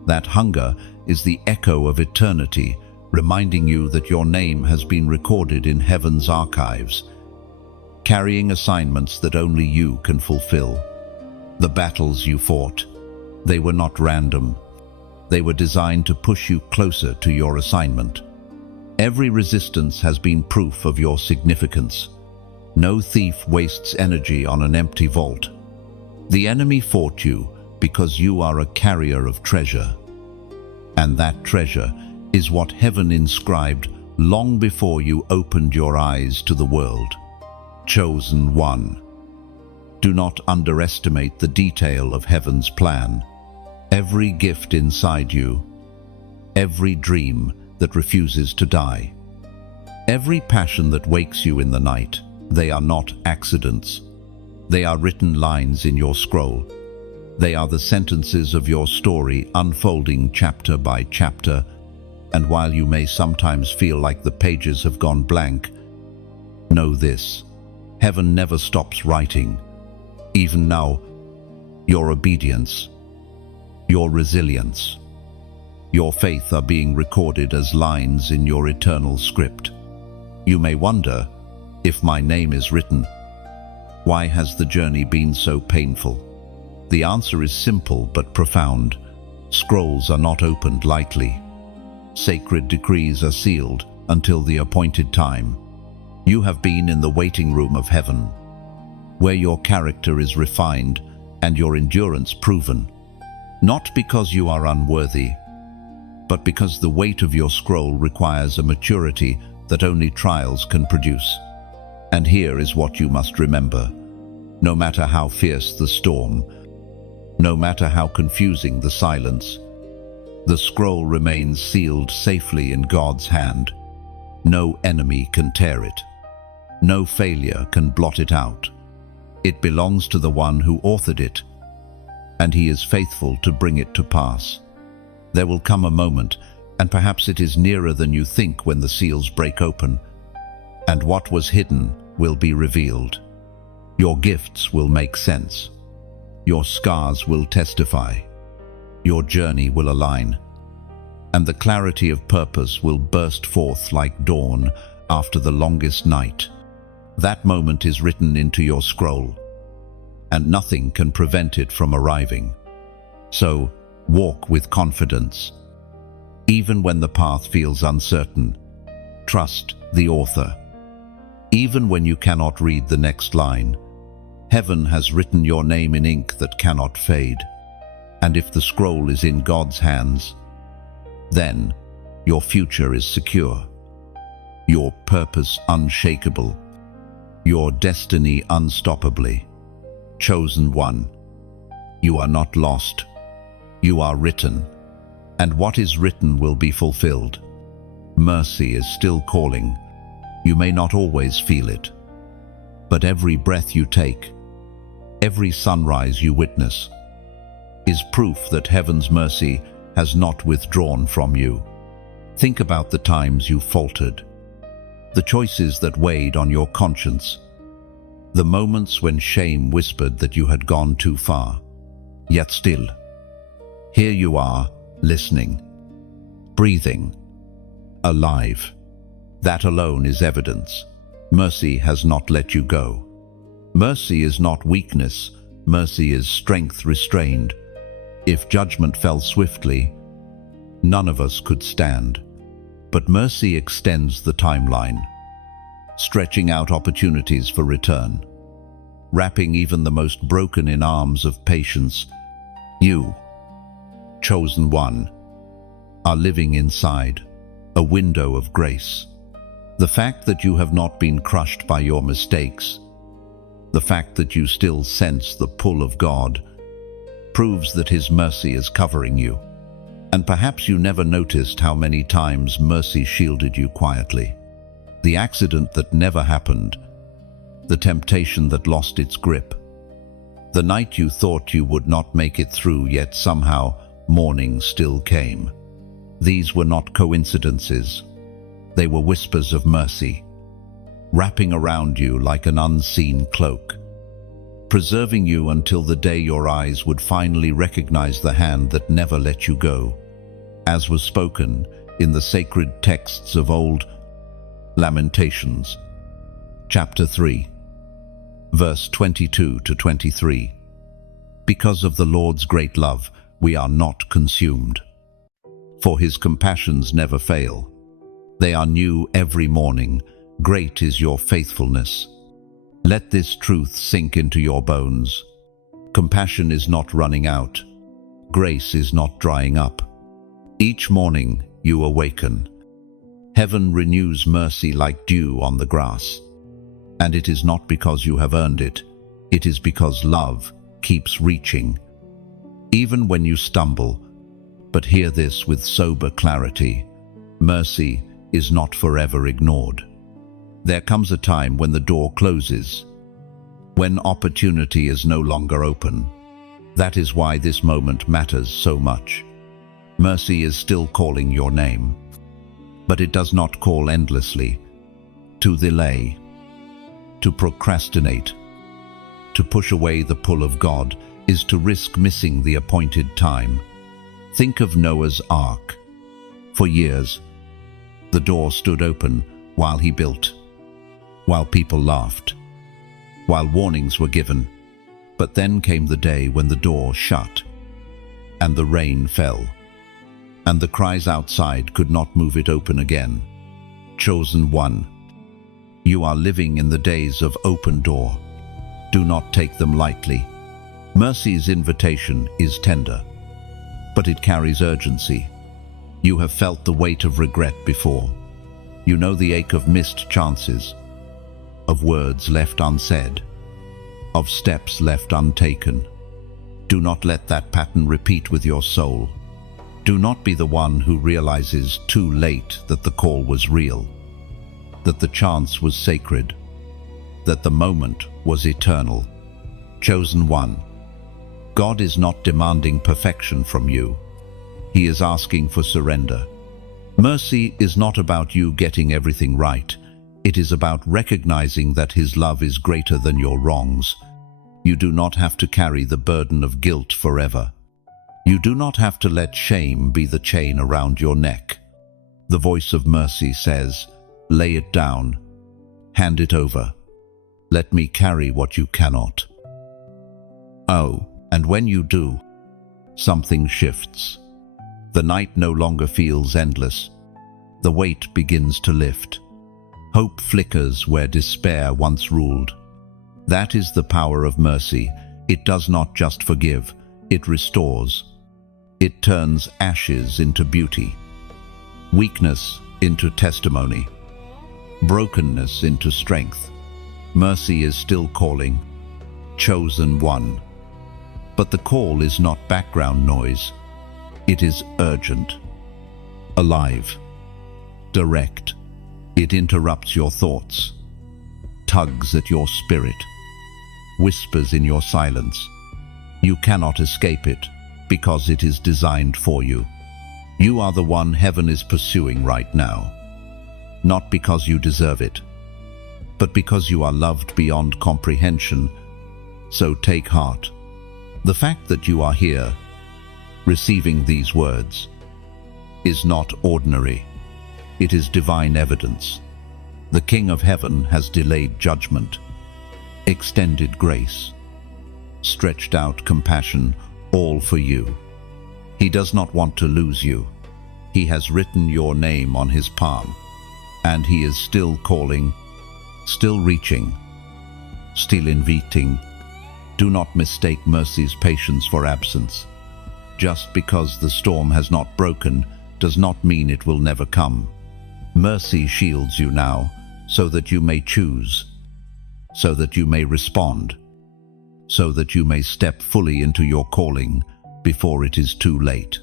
That hunger is the echo of eternity reminding you that your name has been recorded in heaven's archives, carrying assignments that only you can fulfill. The battles you fought, they were not random. They were designed to push you closer to your assignment. Every resistance has been proof of your significance. No thief wastes energy on an empty vault. The enemy fought you because you are a carrier of treasure. And that treasure is what heaven inscribed long before you opened your eyes to the world. Chosen one. Do not underestimate the detail of heaven's plan. Every gift inside you, every dream that refuses to die, every passion that wakes you in the night, they are not accidents. They are written lines in your scroll. They are the sentences of your story unfolding chapter by chapter. And while you may sometimes feel like the pages have gone blank, know this: heaven never stops writing. Even now, your obedience, your resilience, your faith are being recorded as lines in your eternal script. You may wonder, if my name is written, why has the journey been so painful? The answer is simple but profound. Scrolls are not opened lightly. Sacred decrees are sealed until the appointed time. You have been in the waiting room of heaven, where your character is refined and your endurance proven. Not because you are unworthy, but because the weight of your scroll requires a maturity that only trials can produce. And here is what you must remember. No matter how fierce the storm, no matter how confusing the silence, the scroll remains sealed safely in God's hand. No enemy can tear it. No failure can blot it out. It belongs to the one who authored it, and he is faithful to bring it to pass. There will come a moment, and perhaps it is nearer than you think, when the seals break open, and what was hidden will be revealed. Your gifts will make sense. Your scars will testify. Your journey will align, and the clarity of purpose will burst forth like dawn after the longest night. That moment is written into your scroll, and nothing can prevent it from arriving. So, walk with confidence. Even when the path feels uncertain, trust the author. Even when you cannot read the next line, heaven has written your name in ink that cannot fade. And if the scroll is in God's hands, then your future is secure, your purpose unshakable, your destiny unstoppably. Chosen one, you are not lost. You are written, and what is written will be fulfilled. Mercy is still calling. You may not always feel it, but every breath you take, every sunrise you witness, is proof that heaven's mercy has not withdrawn from you. Think about the times you faltered, the choices that weighed on your conscience, the moments when shame whispered that you had gone too far. Yet still, here you are, listening, breathing, alive. That alone is evidence. Mercy has not let you go. Mercy is not weakness. Mercy is strength restrained. If judgment fell swiftly, none of us could stand. But mercy extends the timeline, stretching out opportunities for return, wrapping even the most broken in arms of patience. You, chosen one, are living inside a window of grace. The fact that you have not been crushed by your mistakes, the fact that you still sense the pull of God, proves that His mercy is covering you. And perhaps you never noticed how many times mercy shielded you quietly. The accident that never happened, the temptation that lost its grip, the night you thought you would not make it through, yet somehow morning still came. These were not coincidences. They were whispers of mercy, wrapping around you like an unseen cloak, preserving you until the day your eyes would finally recognize the hand that never let you go. As was spoken, in the sacred texts of old. Lamentations, chapter 3, verse 22 to 23. Because of the Lord's great love, we are not consumed. For his compassions never fail. They are new every morning. Great is your faithfulness. Let this truth sink into your bones. Compassion is not running out. Grace is not drying up. Each morning you awaken. Heaven renews mercy like dew on the grass. And it is not because you have earned it. It is because love keeps reaching. Even when you stumble, but hear this with sober clarity, mercy is not forever ignored. There comes a time when the door closes, when opportunity is no longer open. That is why this moment matters so much. Mercy is still calling your name, but it does not call endlessly. To delay, to procrastinate, to push away the pull of God is to risk missing the appointed time. Think of Noah's Ark. For years, the door stood open while he built, while people laughed, while warnings were given. But then came the day when the door shut, and the rain fell, and the cries outside could not move it open again. Chosen one, you are living in the days of open door. Do not take them lightly. Mercy's invitation is tender, but it carries urgency. You have felt the weight of regret before. You know the ache of missed chances, of words left unsaid, of steps left untaken. Do not let that pattern repeat with your soul. Do not be the one who realizes too late that the call was real, that the chance was sacred, that the moment was eternal. Chosen one, God is not demanding perfection from you. He is asking for surrender. Mercy is not about you getting everything right. It is about recognizing that his love is greater than your wrongs. You do not have to carry the burden of guilt forever. You do not have to let shame be the chain around your neck. The voice of mercy says, lay it down, hand it over. Let me carry what you cannot. Oh, and when you do, something shifts. The night no longer feels endless. The weight begins to lift. Hope flickers where despair once ruled. That is the power of mercy. It does not just forgive, it restores. It turns ashes into beauty, weakness into testimony, brokenness into strength. Mercy is still calling, chosen one. But the call is not background noise. It is urgent, alive, direct. It interrupts your thoughts, tugs at your spirit, whispers in your silence. You cannot escape it because it is designed for you. You are the one heaven is pursuing right now, not because you deserve it, but because you are loved beyond comprehension. So take heart. The fact that you are here, receiving these words, is not ordinary. It is divine evidence. The King of Heaven has delayed judgment, extended grace, stretched out compassion, all for you. He does not want to lose you. He has written your name on his palm, and he is still calling, still reaching, still inviting. Do not mistake mercy's patience for absence. Just because the storm has not broken does not mean it will never come. Mercy shields you now so that you may choose, so that you may respond, so that you may step fully into your calling before it is too late.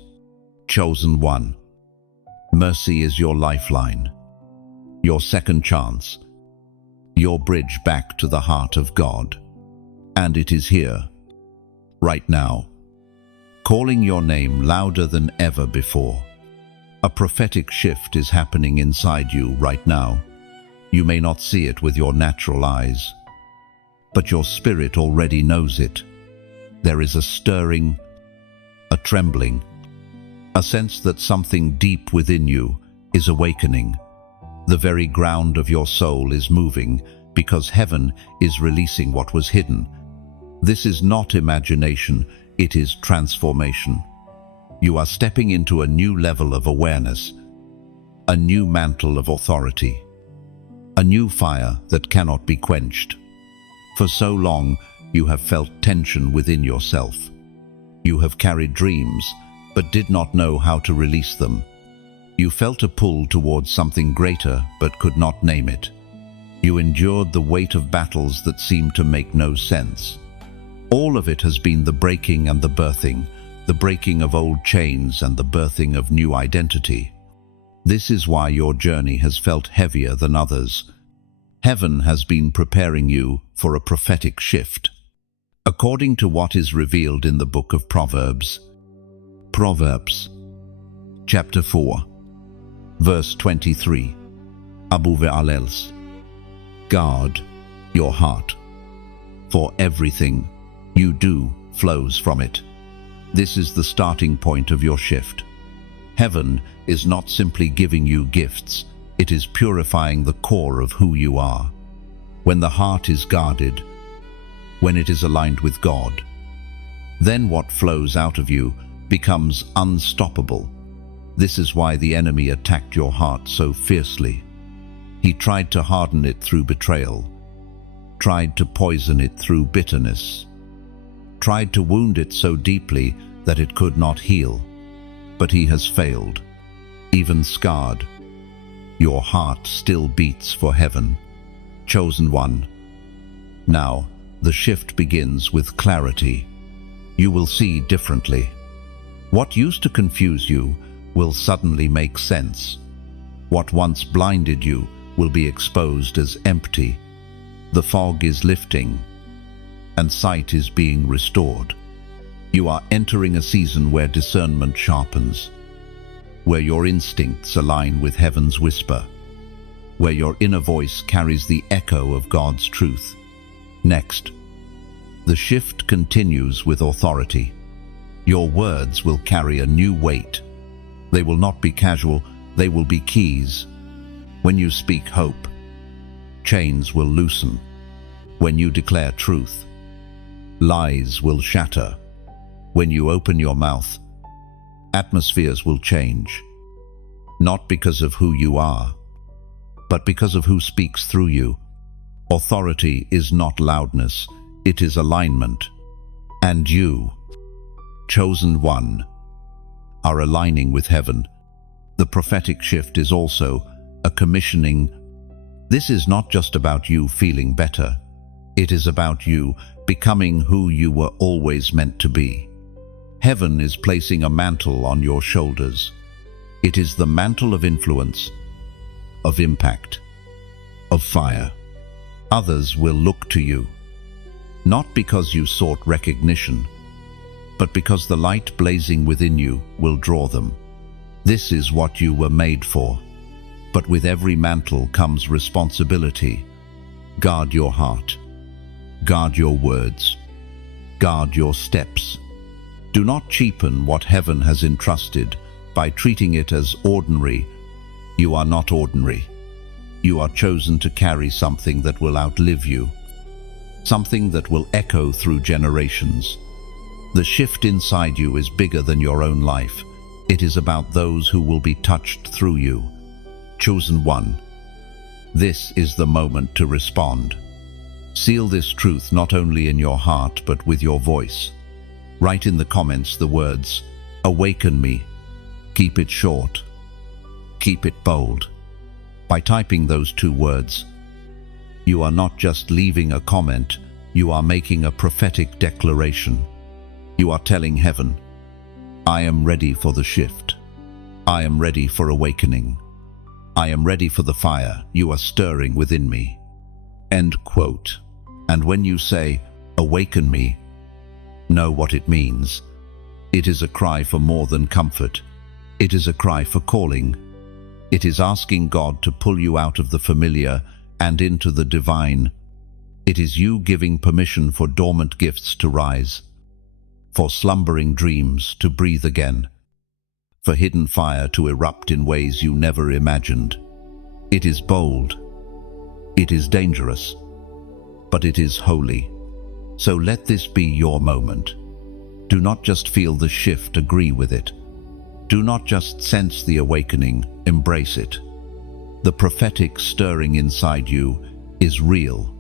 Chosen one, mercy is your lifeline, your second chance, your bridge back to the heart of God. And it is here, right now, calling your name louder than ever before. A prophetic shift is happening inside you right now. You may not see it with your natural eyes, but your spirit already knows it. There is a stirring, a trembling, a sense that something deep within you is awakening. The very ground of your soul is moving because heaven is releasing what was hidden. This is not imagination, it is transformation. You are stepping into a new level of awareness, a new mantle of authority, a new fire that cannot be quenched. For so long, you have felt tension within yourself. You have carried dreams, but did not know how to release them. You felt a pull towards something greater, but could not name it. You endured the weight of battles that seemed to make no sense. All of it has been the breaking and the birthing, the breaking of old chains and the birthing of new identity. This is why your journey has felt heavier than others. Heaven has been preparing you for a prophetic shift. According to what is revealed in the book of Proverbs, chapter 4, verse 23, Abu Ve'alels, guard your heart, for everything you do flows from it. This is the starting point of your shift. Heaven is not simply giving you gifts, it is purifying the core of who you are. When the heart is guarded, when it is aligned with God, then what flows out of you becomes unstoppable. This is why the enemy attacked your heart so fiercely. He tried to harden it through betrayal, tried to poison it through bitterness, tried to wound it so deeply that it could not heal. But he has failed. Even scarred, your heart still beats for heaven. Chosen one. Now, the shift begins with clarity. You will see differently. What used to confuse you will suddenly make sense. What once blinded you will be exposed as empty. The fog is lifting, and sight is being restored. You are entering a season where discernment sharpens, where your instincts align with heaven's whisper, where your inner voice carries the echo of God's truth. Next, the shift continues with authority. Your words will carry a new weight. They will not be casual, they will be keys. When you speak hope, chains will loosen. When you declare truth, lies will shatter. When you open your mouth, atmospheres will change. Not because of who you are, but because of who speaks through you. Authority is not loudness, it is alignment. And you, chosen one, are aligning with heaven. The prophetic shift is also a commissioning. This is not just about you feeling better. It is about you becoming who you were always meant to be. Heaven is placing a mantle on your shoulders. It is the mantle of influence, of impact, of fire. Others will look to you, not because you sought recognition, but because the light blazing within you will draw them. This is what you were made for. But with every mantle comes responsibility. Guard your heart. Guard your words. Guard your steps. Do not cheapen what heaven has entrusted by treating it as ordinary. You are not ordinary. You are chosen to carry something that will outlive you, something that will echo through generations. The shift inside you is bigger than your own life. It is about those who will be touched through you. Chosen one. This is the moment to respond. Seal this truth not only in your heart but with your voice. Write in the comments the words, "Awaken me." Keep it short. Keep it bold. By typing those two words, you are not just leaving a comment, you are making a prophetic declaration. You are telling heaven, I am ready for the shift. I am ready for awakening. I am ready for the fire you are stirring within me. End quote. And when you say, awaken me, know what it means. It is a cry for more than comfort. It is a cry for calling. It is asking God to pull you out of the familiar and into the divine. It is you giving permission for dormant gifts to rise, for slumbering dreams to breathe again. for hidden fire to erupt in ways you never imagined. It is bold. It is dangerous. But it is holy. So let this be your moment. Do not just feel the shift, agree with it. Do not just sense the awakening, embrace it. The prophetic stirring inside you is real,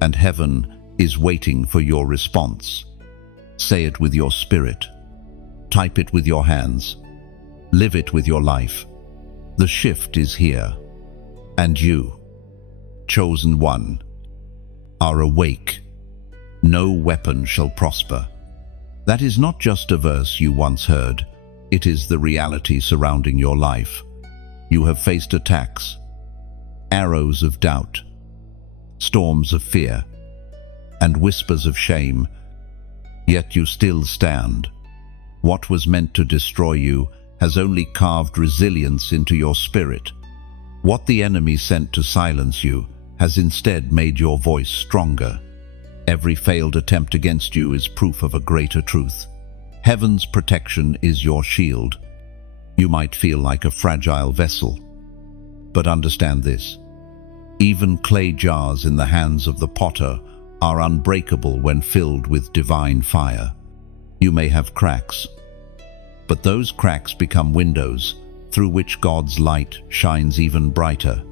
and heaven is waiting for your response. Say it with your spirit. Type it with your hands. Live it with your life. The shift is here, and you, chosen one, are awake. No weapon shall prosper. That is not just a verse you once heard. It is the reality surrounding your life. You have faced attacks, arrows of doubt, storms of fear, and whispers of shame, yet you still stand. What was meant to destroy you has only carved resilience into your spirit. What the enemy sent to silence you has instead made your voice stronger. Every failed attempt against you is proof of a greater truth. Heaven's protection is your shield. You might feel like a fragile vessel, but understand this. Even clay jars in the hands of the potter are unbreakable when filled with divine fire. You may have cracks, but those cracks become windows through which God's light shines even brighter.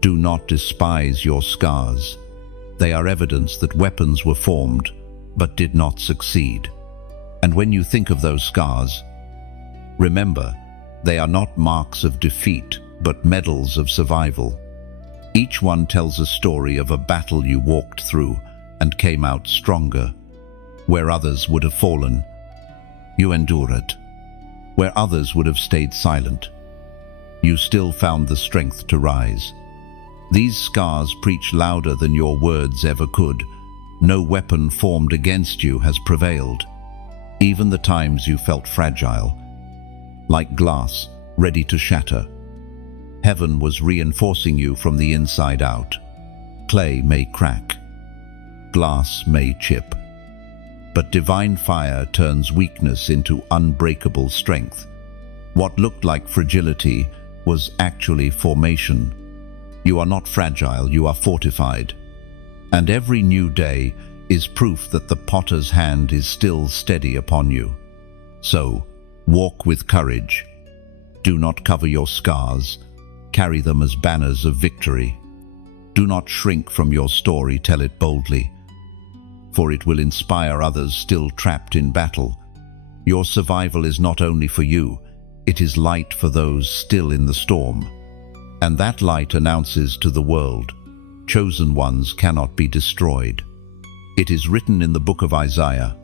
Do not despise your scars. They are evidence that weapons were formed, but did not succeed. And when you think of those scars, remember, they are not marks of defeat, but medals of survival. Each one tells a story of a battle you walked through and came out stronger. Where others would have fallen, you endured. Where others would have stayed silent, you still found the strength to rise. These scars preach louder than your words ever could. No weapon formed against you has prevailed. Even the times you felt fragile, like glass ready to shatter, heaven was reinforcing you from the inside out. Clay may crack, glass may chip, but divine fire turns weakness into unbreakable strength. What looked like fragility was actually formation. You are not fragile, you are fortified. And every new day is proof that the potter's hand is still steady upon you. So, walk with courage. Do not cover your scars. Carry them as banners of victory. Do not shrink from your story, tell it boldly, for it will inspire others still trapped in battle. Your survival is not only for you, it is light for those still in the storm. And that light announces to the world, chosen ones cannot be destroyed. It is written in the book of Isaiah,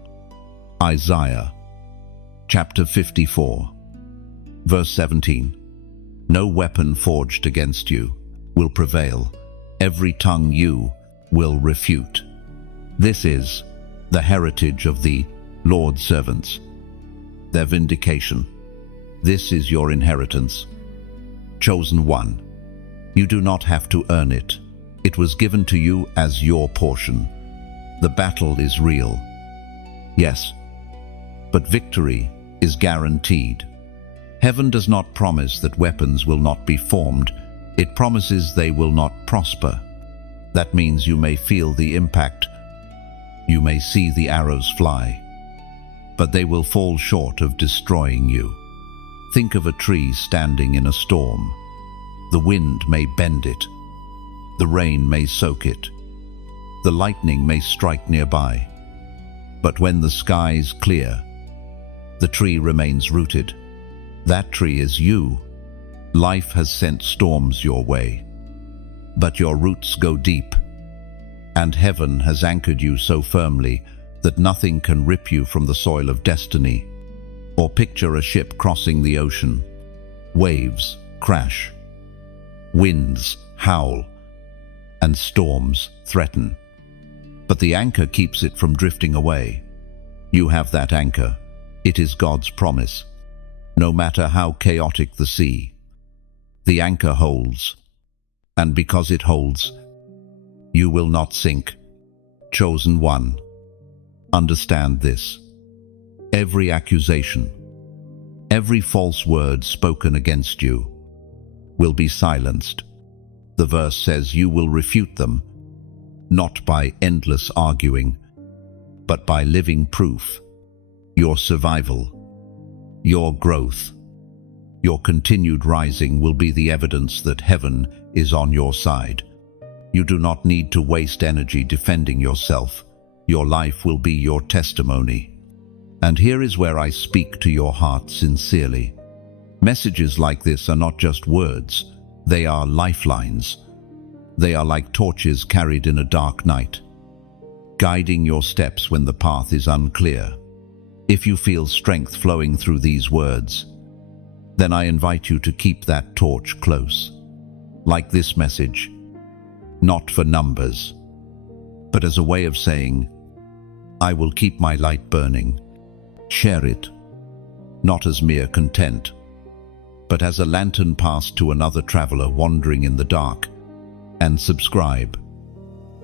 chapter 54, verse 17. No weapon forged against you will prevail. Every tongue you will refute. This is the heritage of the Lord's servants, their vindication. This is your inheritance. Chosen one. You do not have to earn it. It was given to you as your portion. The battle is real. Yes, but victory is guaranteed. Heaven does not promise that weapons will not be formed. It promises they will not prosper. That means you may feel the impact. You may see the arrows fly, but they will fall short of destroying you. Think of a tree standing in a storm. The wind may bend it. The rain may soak it. The lightning may strike nearby. But when the skies clear, the tree remains rooted. That tree is you. Life has sent storms your way, but your roots go deep, and heaven has anchored you so firmly that nothing can rip you from the soil of destiny. Or picture a ship crossing the ocean. Waves crash, winds howl, and storms threaten. But the anchor keeps it from drifting away. You have that anchor. It is God's promise. No matter how chaotic the sea, the anchor holds. And because it holds, you will not sink. Chosen one. Understand this. Every accusation, Every false word spoken against you will be silenced. The verse says you will refute them, not by endless arguing, but by living proof. Your survival, your growth, your continued rising will be the evidence that heaven is on your side. You do not need to waste energy defending yourself. Your life will be your testimony. And here is where I speak to your heart sincerely. Messages like this are not just words, they are lifelines. They are like torches carried in a dark night, guiding your steps when the path is unclear. If you feel strength flowing through these words, then I invite you to keep that torch close. Like this message, not for numbers, but as a way of saying, I will keep my light burning. Share it, not as mere content, but as a lantern passed to another traveler wandering in the dark. And subscribe,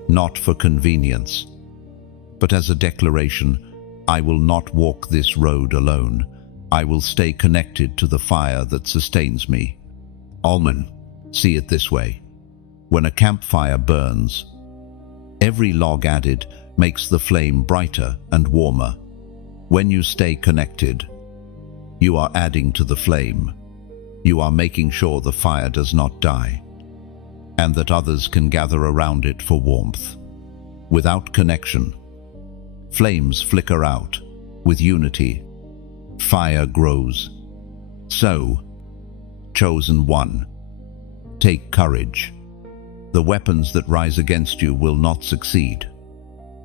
not for convenience, but as a declaration, I will not walk this road alone. I will stay connected to the fire that sustains me. Alman, see it this way. When a campfire burns, every log added makes the flame brighter and warmer. When you stay connected, you are adding to the flame. You are making sure the fire does not die, and that others can gather around it for warmth. Without connection, flames flicker out. With unity, fire grows. So, chosen one, take courage. The weapons that rise against you will not succeed.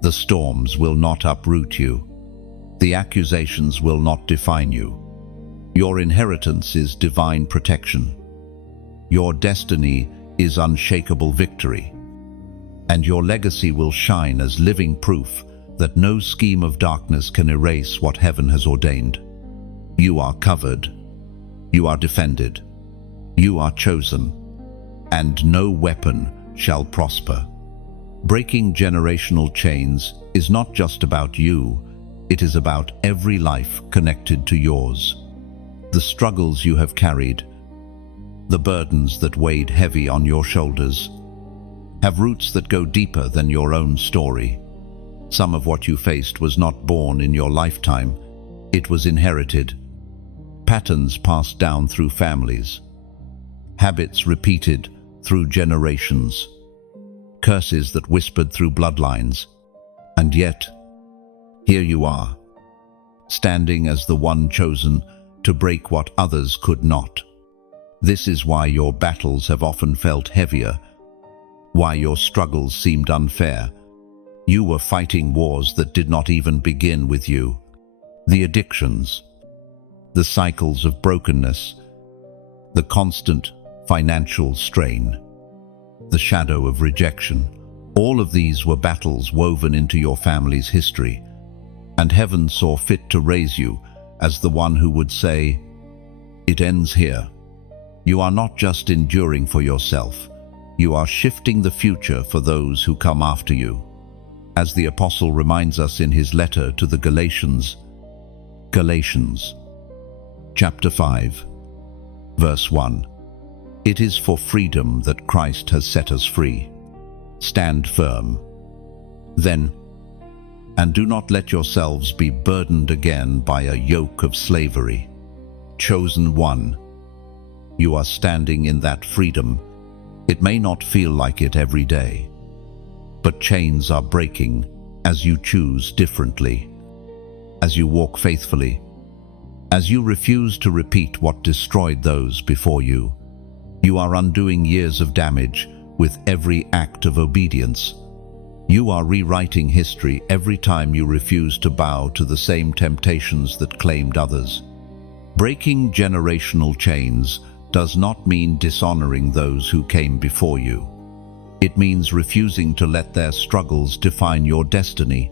The storms will not uproot you. The accusations will not define you. Your inheritance is divine protection. Your destiny is unshakable victory. And your legacy will shine as living proof that no scheme of darkness can erase what heaven has ordained. You are covered. You are defended. You are chosen. And no weapon shall prosper. Breaking generational chains is not just about you, it is about every life connected to yours. The struggles you have carried, the burdens that weighed heavy on your shoulders, have roots that go deeper than your own story. Some of what you faced was not born in your lifetime, it was inherited. Patterns passed down through families, habits repeated through generations, curses that whispered through bloodlines. And yet, here you are, standing as the one chosen to break what others could not. This is why your battles have often felt heavier, why your struggles seemed unfair. You were fighting wars that did not even begin with you. The addictions, the cycles of brokenness, the constant financial strain, the shadow of rejection. All of these were battles woven into your family's history, and heaven saw fit to raise you as the one who would say, "It ends here." You are not just enduring for yourself, you are shifting the future for those who come after you. As the apostle reminds us in his letter to the Galatians, chapter 5, verse 1, "It is for freedom that Christ has set us free. Stand firm, then, and do not let yourselves be burdened again by a yoke of slavery." Chosen one, you are standing in that freedom. It may not feel like it every day, but chains are breaking as you choose differently, as you walk faithfully, as you refuse to repeat what destroyed those before you. You are undoing years of damage with every act of obedience. You are rewriting history every time you refuse to bow to the same temptations that claimed others. Breaking generational chains does not mean dishonoring those who came before you. It means refusing to let their struggles define your destiny.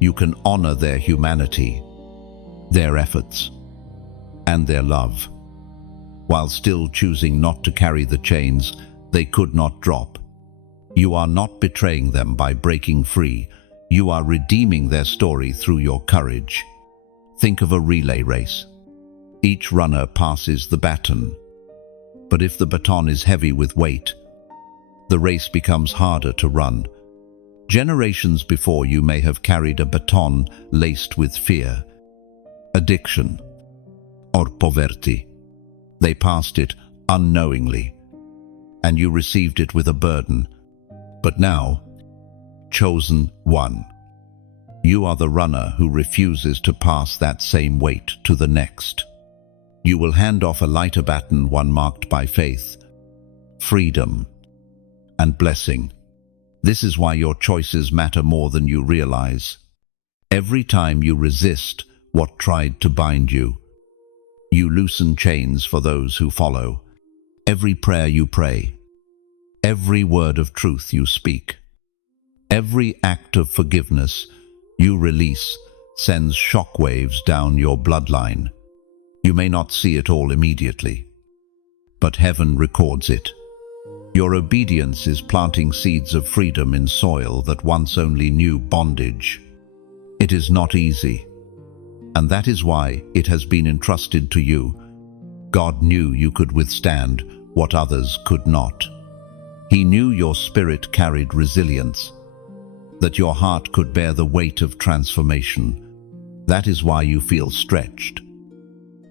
You can honor their humanity, their efforts, and their love, while still choosing not to carry the chains they could not drop. You are not betraying them by breaking free. You are redeeming their story through your courage. Think of a relay race. Each runner passes the baton. But if the baton is heavy with weight, the race becomes harder to run. Generations before you may have carried a baton laced with fear, addiction, or poverty. They passed it unknowingly, and you received it with a burden. But now, chosen one, you are the runner who refuses to pass that same weight to the next. You will hand off a lighter baton, one marked by faith, freedom, and blessing. This is why your choices matter more than you realize. Every time you resist what tried to bind you, you loosen chains for those who follow. Every prayer you pray, every word of truth you speak, every act of forgiveness you release sends shockwaves down your bloodline. You may not see it all immediately, but heaven records it. Your obedience is planting seeds of freedom in soil that once only knew bondage. It is not easy, and that is why it has been entrusted to you. God knew you could withstand what others could not. He knew your spirit carried resilience, that your heart could bear the weight of transformation. That is why you feel stretched.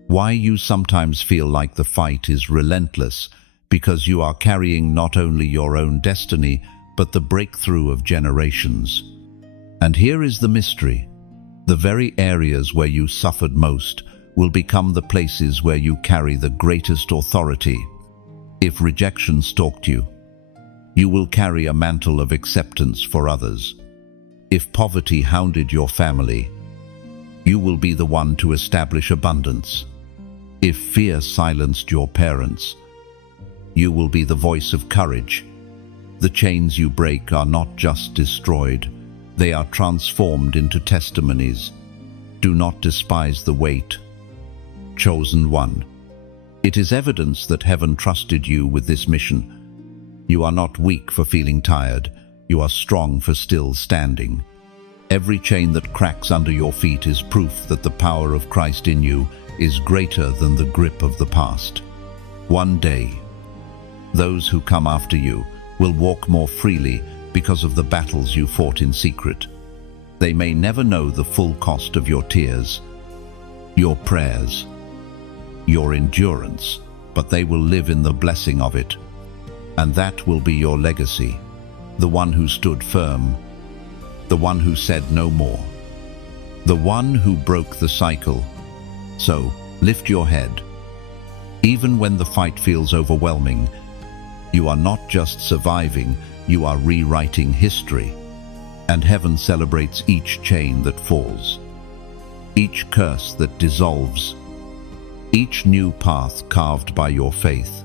Why you sometimes feel like the fight is relentless, because you are carrying not only your own destiny, but the breakthrough of generations. And here is the mystery. The very areas where you suffered most will become the places where you carry the greatest authority. If rejection stalked you, you will carry a mantle of acceptance for others. If poverty hounded your family, you will be the one to establish abundance. If fear silenced your parents, you will be the voice of courage. The chains you break are not just destroyed, they are transformed into testimonies. Do not despise the weight. Chosen one. It is evidence that heaven trusted you with this mission. You are not weak for feeling tired. You are strong for still standing. Every chain that cracks under your feet is proof that the power of Christ in you is greater than the grip of the past. One day, those who come after you will walk more freely because of the battles you fought in secret. They may never know the full cost of your tears, your prayers, your endurance, but they will live in the blessing of it. And that will be your legacy, the one who stood firm, the one who said no more, the one who broke the cycle. So, lift your head. Even when the fight feels overwhelming, you are not just surviving, you are rewriting history. And heaven celebrates each chain that falls, each curse that dissolves, each new path carved by your faith,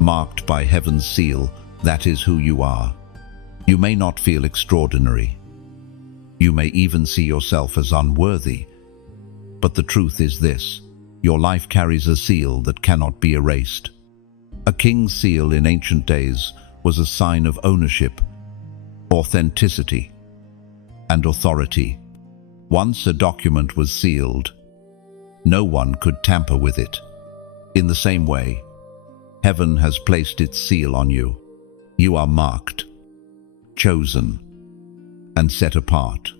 marked by heaven's seal. That is who you are. You may not feel extraordinary. You may even see yourself as unworthy. But the truth is this: your life carries a seal that cannot be erased. A king's seal in ancient days was a sign of ownership, authenticity, and authority. Once a document was sealed, no one could tamper with it. In the same way, heaven has placed its seal on you. You are marked, chosen, and set apart.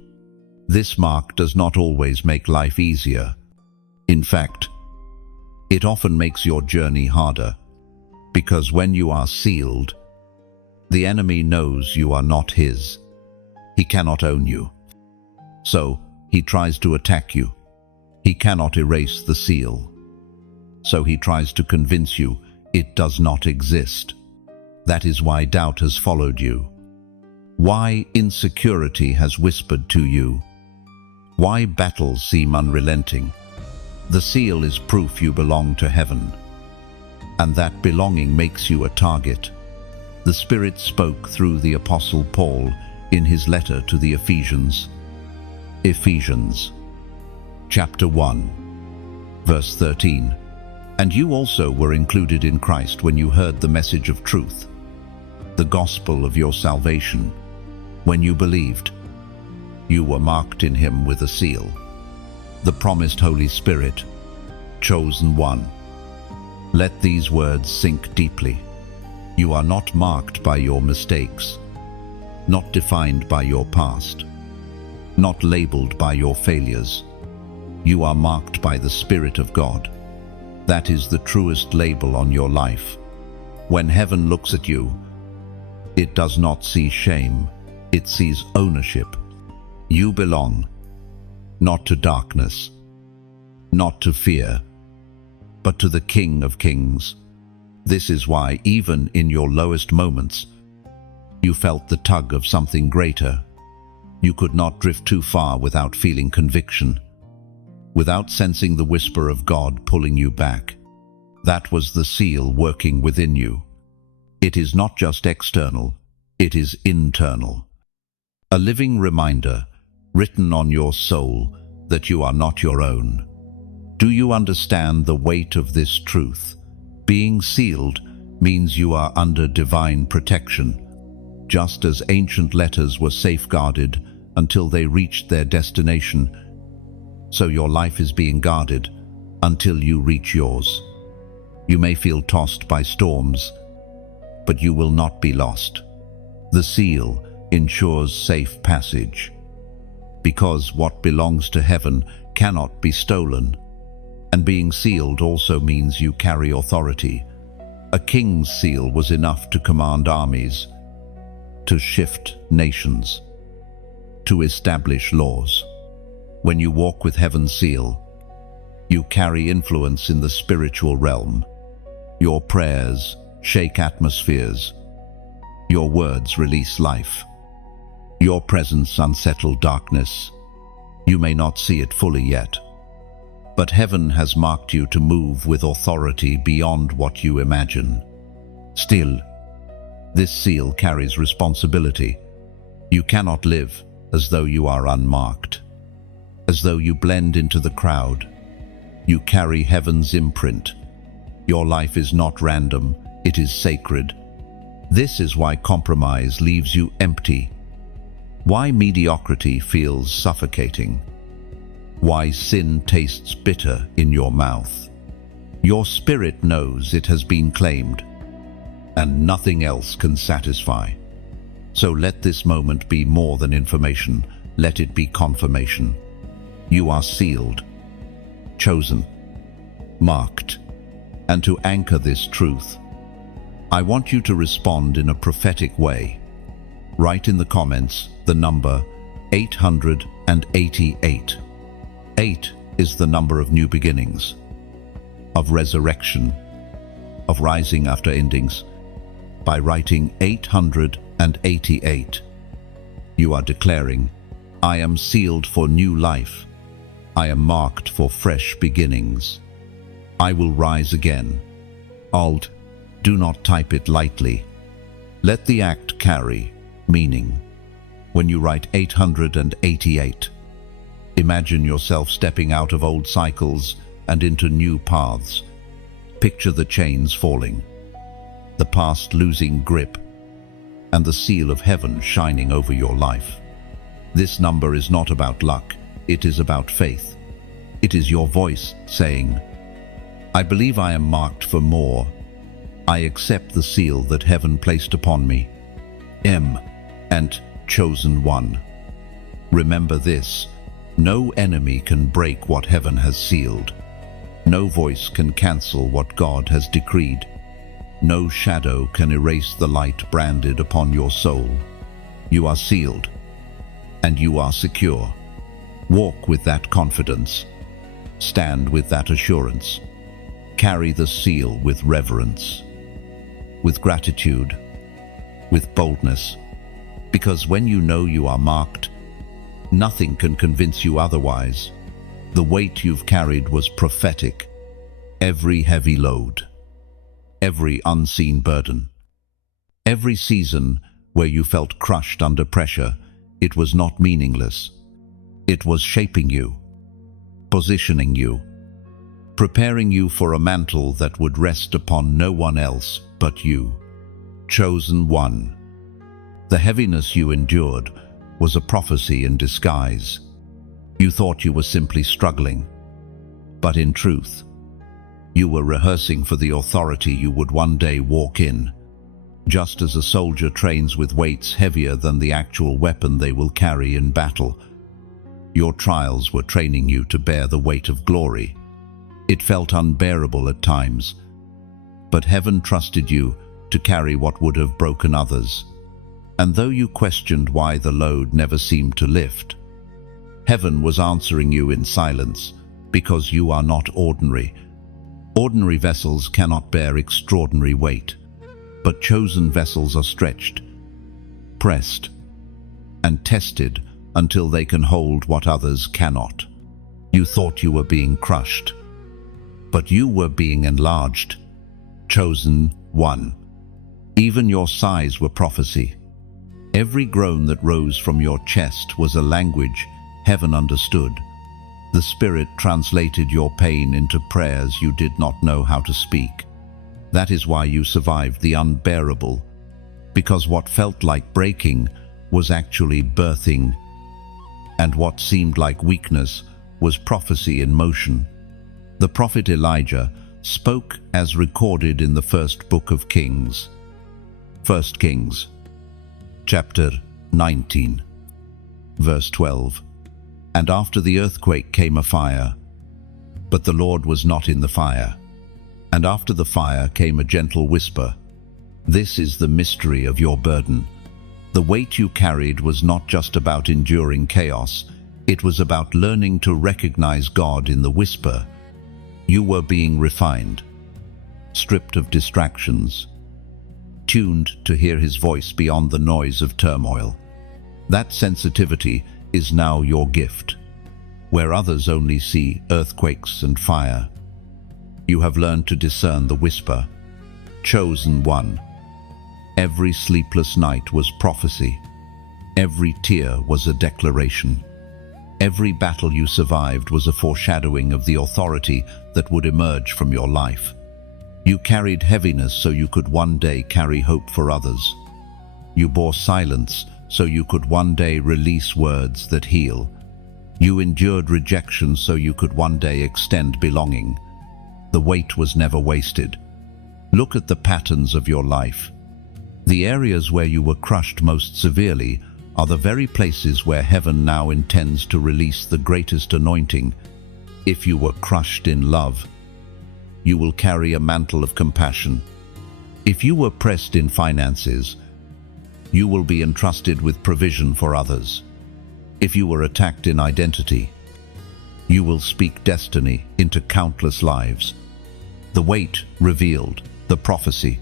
This mark does not always make life easier. In fact, it often makes your journey harder, because when you are sealed, the enemy knows you are not his. He cannot own you. So, he tries to attack you. He cannot erase the seal. So he tries to convince you it does not exist. That is why doubt has followed you. Why insecurity has whispered to you. Why battles seem unrelenting. The seal is proof you belong to heaven, and that belonging makes you a target. The Spirit spoke through the Apostle Paul in his letter to the Ephesians. Ephesians, chapter 1, verse 13. And you also were included in Christ when you heard the message of truth, the gospel of your salvation. When you believed, you were marked in him with a seal, the promised Holy Spirit, chosen one. Let these words sink deeply. You are not marked by your mistakes, not defined by your past, not labeled by your failures. You are marked by the Spirit of God. That is the truest label on your life. When heaven looks at you, it does not see shame, it sees ownership. You belong, not to darkness, not to fear, but to the King of Kings. This is why, even in your lowest moments, you felt the tug of something greater. You could not drift too far without feeling conviction, without sensing the whisper of God pulling you back. That was the seal working within you. It is not just external, it is internal. A living reminder, written on your soul, that you are not your own. Do you understand the weight of this truth? Being sealed means you are under divine protection, just as ancient letters were safeguarded until they reached their destination. So your life is being guarded until you reach yours. You may feel tossed by storms, but you will not be lost. The seal ensures safe passage, because what belongs to heaven cannot be stolen. And being sealed also means you carry authority. A king's seal was enough to command armies, to shift nations, to establish laws. When you walk with heaven's seal, you carry influence in the spiritual realm. Your prayers shake atmospheres. Your words release life. Your presence unsettles darkness. You may not see it fully yet, but heaven has marked you to move with authority beyond what you imagine. Still, this seal carries responsibility. You cannot live as though you are unmarked, as though you blend into the crowd. You carry heaven's imprint. Your life is not random, it is sacred. This is why compromise leaves you empty, why mediocrity feels suffocating, why sin tastes bitter in your mouth. Your spirit knows it has been claimed, and nothing else can satisfy. So let this moment be more than information, let it be confirmation. You are sealed, chosen, marked. And to anchor this truth, I want you to respond in a prophetic way. Write in the comments the number 888. 8 is the number of new beginnings, of resurrection, of rising after endings. By writing 888, you are declaring, I am sealed for new life. I am marked for fresh beginnings. I will rise again. Alt, do not type it lightly. Let the act carry meaning. When you write 888, imagine yourself stepping out of old cycles and into new paths. Picture the chains falling, the past losing grip, and the seal of heaven shining over your life. This number is not about luck, it is about faith. It is your voice saying, I believe I am marked for more. I accept the seal that heaven placed upon me. M and chosen one. Remember this, no enemy can break what heaven has sealed. No voice can cancel what God has decreed. No shadow can erase the light branded upon your soul. You are sealed, and you are secure. Walk with that confidence. Stand with that assurance. Carry the seal with reverence, with gratitude, with boldness. Because when you know you are marked, nothing can convince you otherwise. The weight you've carried was prophetic. Every heavy load, every unseen burden, every season where you felt crushed under pressure, it was not meaningless. It was shaping you, positioning you, preparing you for a mantle that would rest upon no one else but you. Chosen one. The heaviness you endured was a prophecy in disguise. You thought you were simply struggling, but in truth, You were rehearsing for the authority you would one day walk in. Just as a soldier trains with weights heavier than the actual weapon they will carry in battle, your trials were training you to bear the weight of glory. It felt unbearable at times, but heaven trusted you to carry what would have broken others. And though you questioned why the load never seemed to lift, heaven was answering you in silence, because you are not ordinary. Ordinary vessels cannot bear extraordinary weight, but chosen vessels are stretched, pressed, and tested until they can hold what others cannot. You thought you were being crushed, but you were being enlarged. Chosen one. Even your sighs were prophecy. Every groan that rose from your chest was a language heaven understood. The Spirit translated your pain into prayers you did not know how to speak. That is why you survived the unbearable, because what felt like breaking was actually birthing, and what seemed like weakness was prophecy in motion. The prophet Elijah spoke as recorded in the first book of Kings. 1 Kings, chapter 19, verse 12. And after the earthquake came a fire, but the Lord was not in the fire. And after the fire came a gentle whisper. This is the mystery of your burden. The weight you carried was not just about enduring chaos, it was about learning to recognize God in the whisper. You were being refined, stripped of distractions, tuned to hear His voice beyond the noise of turmoil. That sensitivity is now your gift. Where others only see earthquakes and fire, you have learned to discern the whisper. Chosen one. Every sleepless night was prophecy. Every tear was a declaration. Every battle you survived was a foreshadowing of the authority that would emerge from your life. You carried heaviness so you could one day carry hope for others. You bore silence so you could one day release words that heal. You endured rejection so you could one day extend belonging. The weight was never wasted. Look at the patterns of your life. The areas where you were crushed most severely are the very places where heaven now intends to release the greatest anointing. If you were crushed in love, you will carry a mantle of compassion. If you were pressed in finances, you will be entrusted with provision for others. If you were attacked in identity, you will speak destiny into countless lives. The weight revealed the prophecy.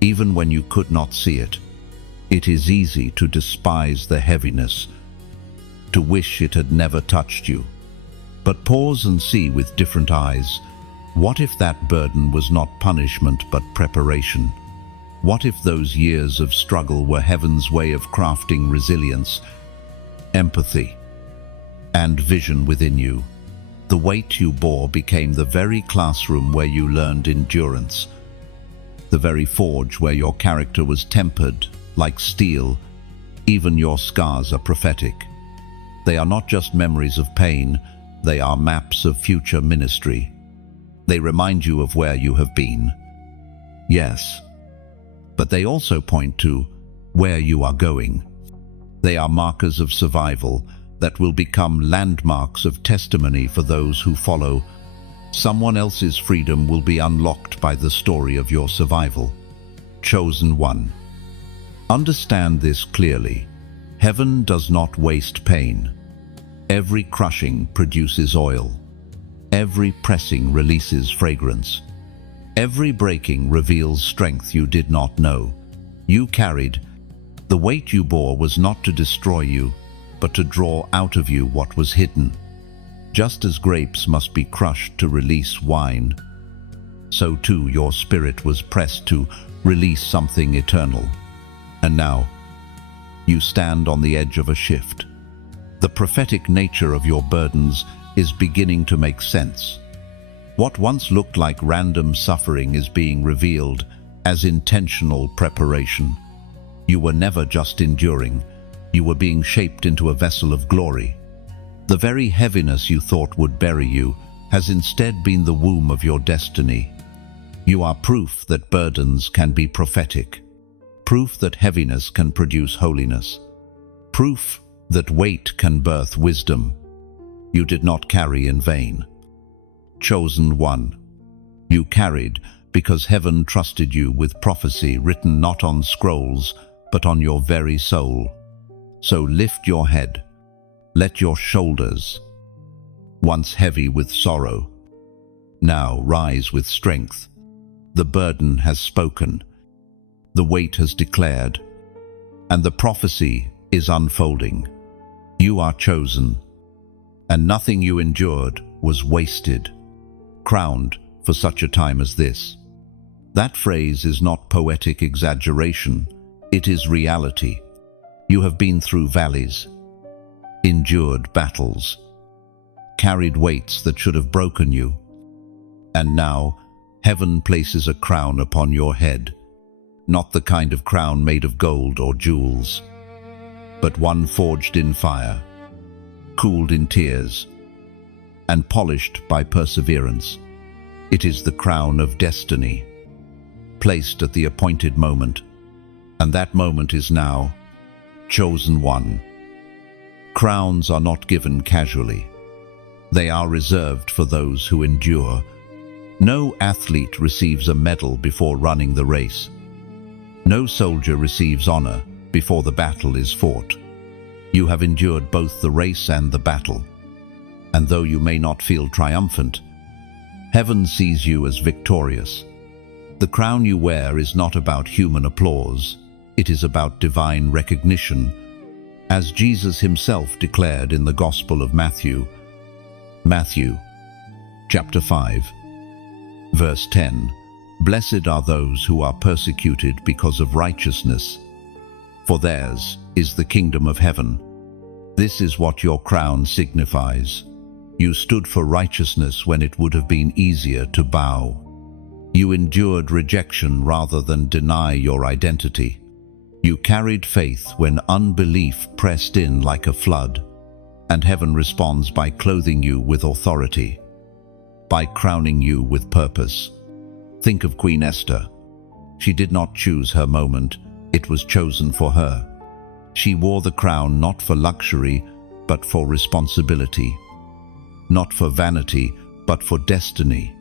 Even when you could not see it, it is easy to despise the heaviness, to wish it had never touched you. But pause and see with different eyes. What if that burden was not punishment but preparation? What if those years of struggle were heaven's way of crafting resilience, empathy, and vision within you? The weight you bore became the very classroom where you learned endurance, the very forge where your character was tempered like steel. Even your scars are prophetic. They are not just memories of pain, they are maps of future ministry. They remind you of where you have been. Yes, but they also point to where you are going. They are markers of survival that will become landmarks of testimony for those who follow. Someone else's freedom will be unlocked by the story of your survival. Chosen one. Understand this clearly. Heaven does not waste pain. Every crushing produces oil. Every pressing releases fragrance. Every breaking reveals strength you did not know you carried. The weight you bore was not to destroy you, but to draw out of you what was hidden. Just as grapes must be crushed to release wine, so too your spirit was pressed to release something eternal. And now, you stand on the edge of a shift. The prophetic nature of your burdens is beginning to make sense. What once looked like random suffering is being revealed as intentional preparation. You were never just enduring, you were being shaped into a vessel of glory. The very heaviness you thought would bury you has instead been the womb of your destiny. You are proof that burdens can be prophetic, proof that heaviness can produce holiness, proof that weight can birth wisdom. You did not carry in vain. Chosen one. You carried because heaven trusted you with prophecy written not on scrolls, but on your very soul. So lift your head. Let your shoulders, once heavy with sorrow, now rise with strength. The burden has spoken. The weight has declared. And the prophecy is unfolding. You are chosen. And nothing you endured was wasted, crowned for such a time as this. That phrase is not poetic exaggeration. It is reality. You have been through valleys, endured battles, carried weights that should have broken you. And now, heaven places a crown upon your head, not the kind of crown made of gold or jewels, but one forged in fire, cooled in tears, and polished by perseverance. It is the crown of destiny, placed at the appointed moment, and that moment is now. Chosen one. Crowns are not given casually. They are reserved for those who endure. No athlete receives a medal before running the race. No soldier receives honor before the battle is fought. You have endured both the race and the battle. And though you may not feel triumphant, heaven sees you as victorious. The crown you wear is not about human applause. It is about divine recognition, as Jesus himself declared in the Gospel of Matthew. Matthew, chapter 5, verse 10. Blessed are those who are persecuted because of righteousness, for theirs is the kingdom of heaven. This is what your crown signifies. You stood for righteousness when it would have been easier to bow. You endured rejection rather than deny your identity. You carried faith when unbelief pressed in like a flood, and heaven responds by clothing you with authority, by crowning you with purpose. Think of Queen Esther. She did not choose her moment, it was chosen for her. She wore the crown not for luxury, but for responsibility. Not for vanity, but for destiny.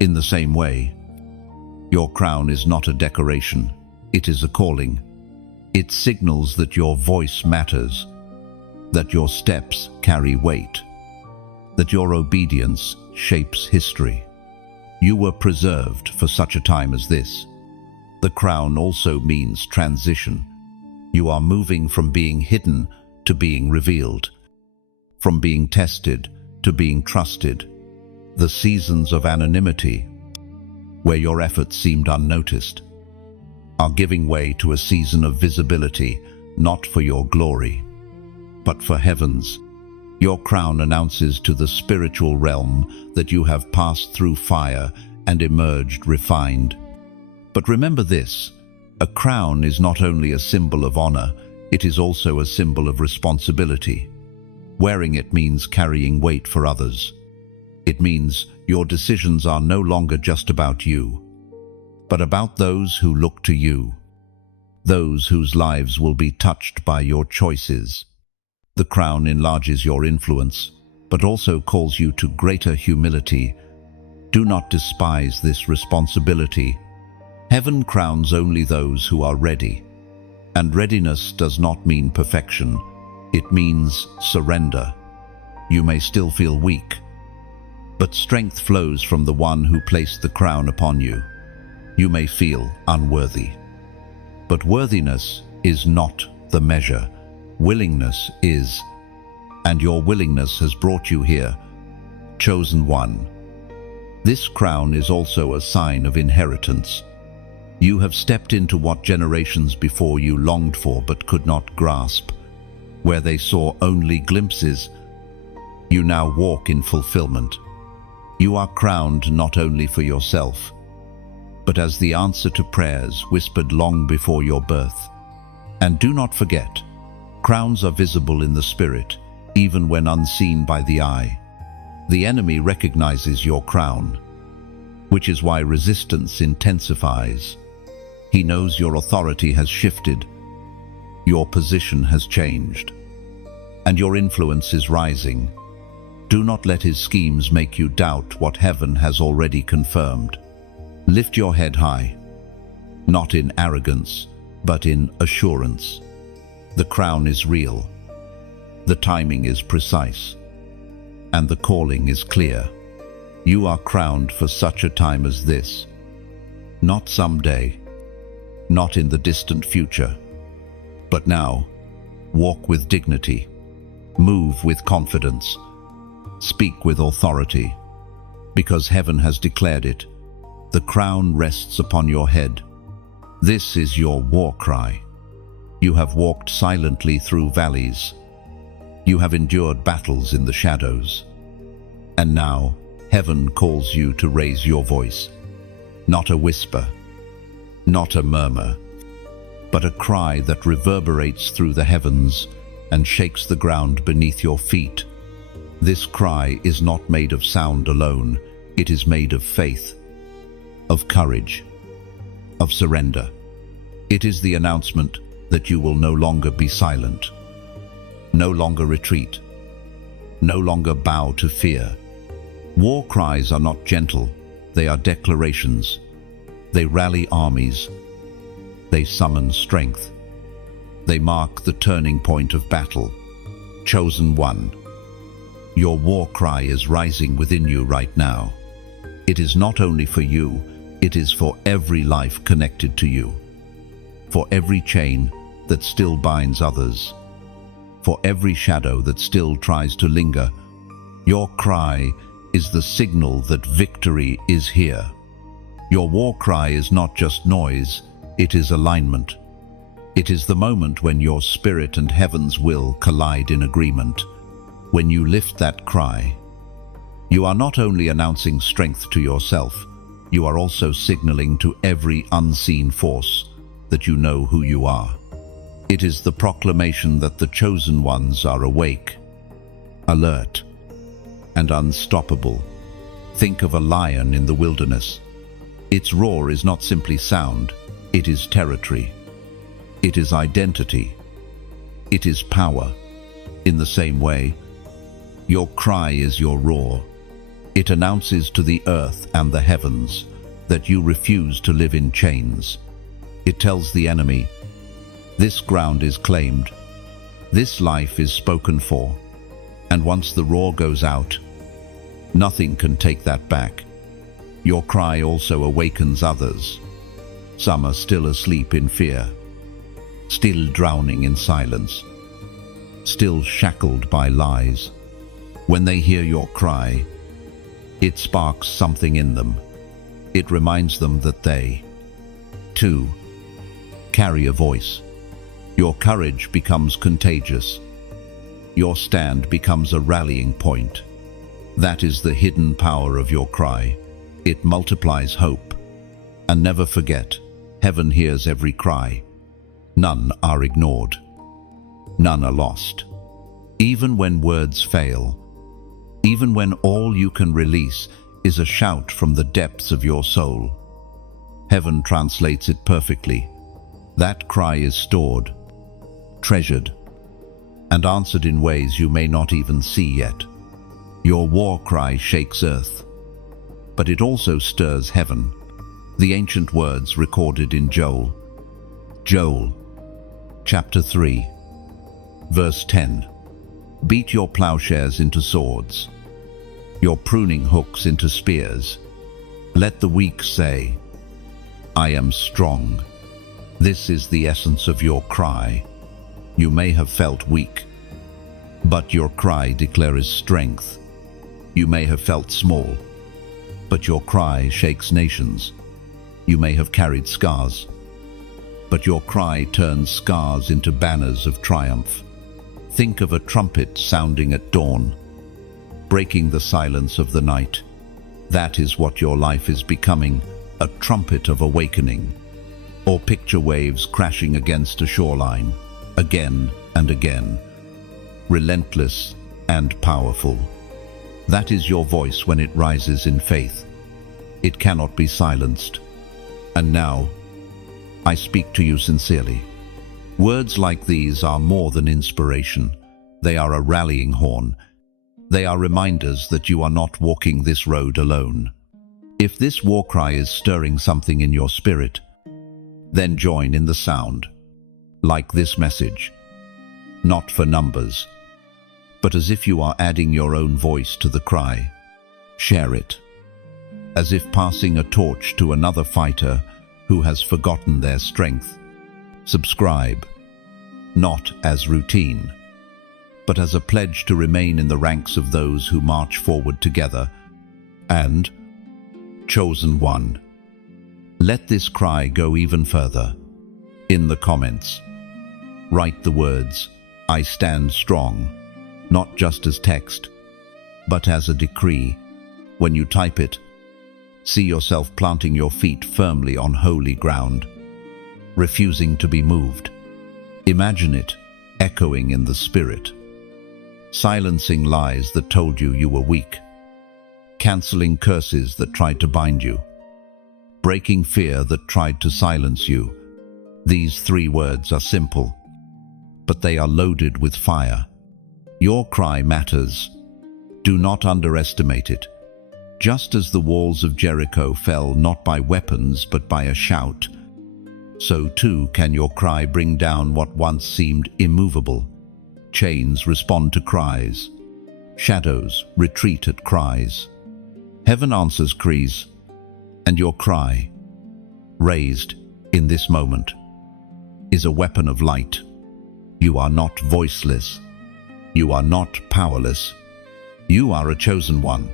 In the same way, your crown is not a decoration, it is a calling. It signals that your voice matters, that your steps carry weight, that your obedience shapes history. You were preserved for such a time as this. The crown also means transition. You are moving from being hidden to being revealed, from being tested to being trusted. The seasons of anonymity, where your efforts seemed unnoticed, are giving way to a season of visibility, not for your glory, but for heaven's. Your crown announces to the spiritual realm that you have passed through fire and emerged refined. But remember this, a crown is not only a symbol of honor, it is also a symbol of responsibility. Wearing it means carrying weight for others. It means your decisions are no longer just about you, but about those who look to you, those whose lives will be touched by your choices. The crown enlarges your influence, but also calls you to greater humility. Do not despise this responsibility. Heaven crowns only those who are ready, and readiness does not mean perfection. It means surrender. You may still feel weak, but strength flows from the one who placed the crown upon you. You may feel unworthy, but worthiness is not the measure. Willingness is, and your willingness has brought you here. Chosen one. This crown is also a sign of inheritance. You have stepped into what generations before you longed for but could not grasp. Where they saw only glimpses, you now walk in fulfillment. You are crowned not only for yourself, but as the answer to prayers whispered long before your birth. And do not forget, crowns are visible in the spirit, even when unseen by the eye. The enemy recognizes your crown, which is why resistance intensifies. He knows your authority has shifted, your position has changed, and your influence is rising. Do not let his schemes make you doubt what heaven has already confirmed. Lift your head high, not in arrogance, but in assurance. The crown is real, the timing is precise, and the calling is clear. You are crowned for such a time as this. Not someday, not in the distant future, but now. Walk with dignity, move with confidence, speak with authority, because heaven has declared it. The crown rests upon your head. This is your war cry. You have walked silently through valleys. You have endured battles in the shadows. And now, heaven calls you to raise your voice. Not a whisper, not a murmur, but a cry that reverberates through the heavens and shakes the ground beneath your feet. This cry is not made of sound alone. It is made of faith, of courage, of surrender. It is the announcement that you will no longer be silent, no longer retreat, no longer bow to fear. War cries are not gentle, they are declarations. They rally armies, they summon strength. They mark the turning point of battle. Chosen one, your war cry is rising within you right now. It is not only for you, it is for every life connected to you, for every chain that still binds others, for every shadow that still tries to linger. Your cry is the signal that victory is here. Your war cry is not just noise, it is alignment. It is the moment when your spirit and heaven's will collide in agreement. When you lift that cry, you are not only announcing strength to yourself, you are also signaling to every unseen force that you know who you are. It is the proclamation that the chosen ones are awake, alert, and unstoppable. Think of a lion in the wilderness. Its roar is not simply sound, it is territory. It is identity. It is power. In the same way, your cry is your roar. It announces to the earth and the heavens that you refuse to live in chains. It tells the enemy, this ground is claimed, this life is spoken for, and once the roar goes out, nothing can take that back. Your cry also awakens others. Some are still asleep in fear, still drowning in silence, still shackled by lies. When they hear your cry, it sparks something in them. It reminds them that they, too, carry a voice. Your courage becomes contagious. Your stand becomes a rallying point. That is the hidden power of your cry. It multiplies hope. And never forget, heaven hears every cry. None are ignored. None are lost. Even when words fail, even when all you can release is a shout from the depths of your soul, heaven translates it perfectly. That cry is stored, treasured, and answered in ways you may not even see yet. Your war cry shakes earth, but it also stirs heaven. The ancient words recorded in Joel, chapter 3, verse 10. Beat your plowshares into swords, your pruning hooks into spears. Let the weak say, I am strong. This is the essence of your cry. You may have felt weak, but your cry declares strength. You may have felt small, but your cry shakes nations. You may have carried scars, but your cry turns scars into banners of triumph. Think of a trumpet sounding at dawn, breaking the silence of the night. That is what your life is becoming, a trumpet of awakening. Or picture waves crashing against a shoreline, again and again, relentless and powerful. That is your voice when it rises in faith. It cannot be silenced. And now, I speak to you sincerely. Words like these are more than inspiration. They are a rallying horn. They are reminders that you are not walking this road alone. If this war cry is stirring something in your spirit, then join in the sound. Like this message. Not for numbers, but as if you are adding your own voice to the cry. Share it. As if passing a torch to another fighter who has forgotten their strength. Subscribe. Not as routine, but as a pledge to remain in the ranks of those who march forward together. And, chosen one, let this cry go even further. In the comments, write the words, "I stand strong," not just as text, but as a decree. When you type it, see yourself planting your feet firmly on holy ground, refusing to be moved. Imagine it echoing in the spirit, silencing lies that told you you were weak, canceling curses that tried to bind you, breaking fear that tried to silence you. These 3 words are simple, but they are loaded with fire. Your cry matters. Do not underestimate it. Just as the walls of Jericho fell not by weapons but by a shout, so too can your cry bring down what once seemed immovable. Chains respond to cries. Shadows retreat at cries. Heaven answers cries, and your cry, raised in this moment, is a weapon of light. You are not voiceless. You are not powerless. You are a chosen one,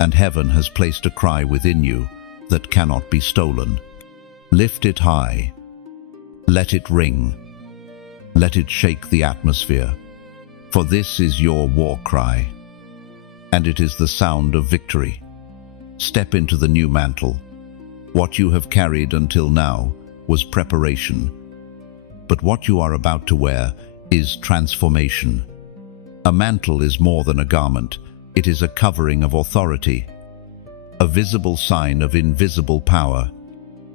and heaven has placed a cry within you that cannot be stolen. Lift it high. Let it ring. Let it shake the atmosphere. For this is your war cry, and it is the sound of victory. Step into the new mantle. What you have carried until now was preparation, but what you are about to wear is transformation. A mantle is more than a garment. It is a covering of authority, a visible sign of invisible power.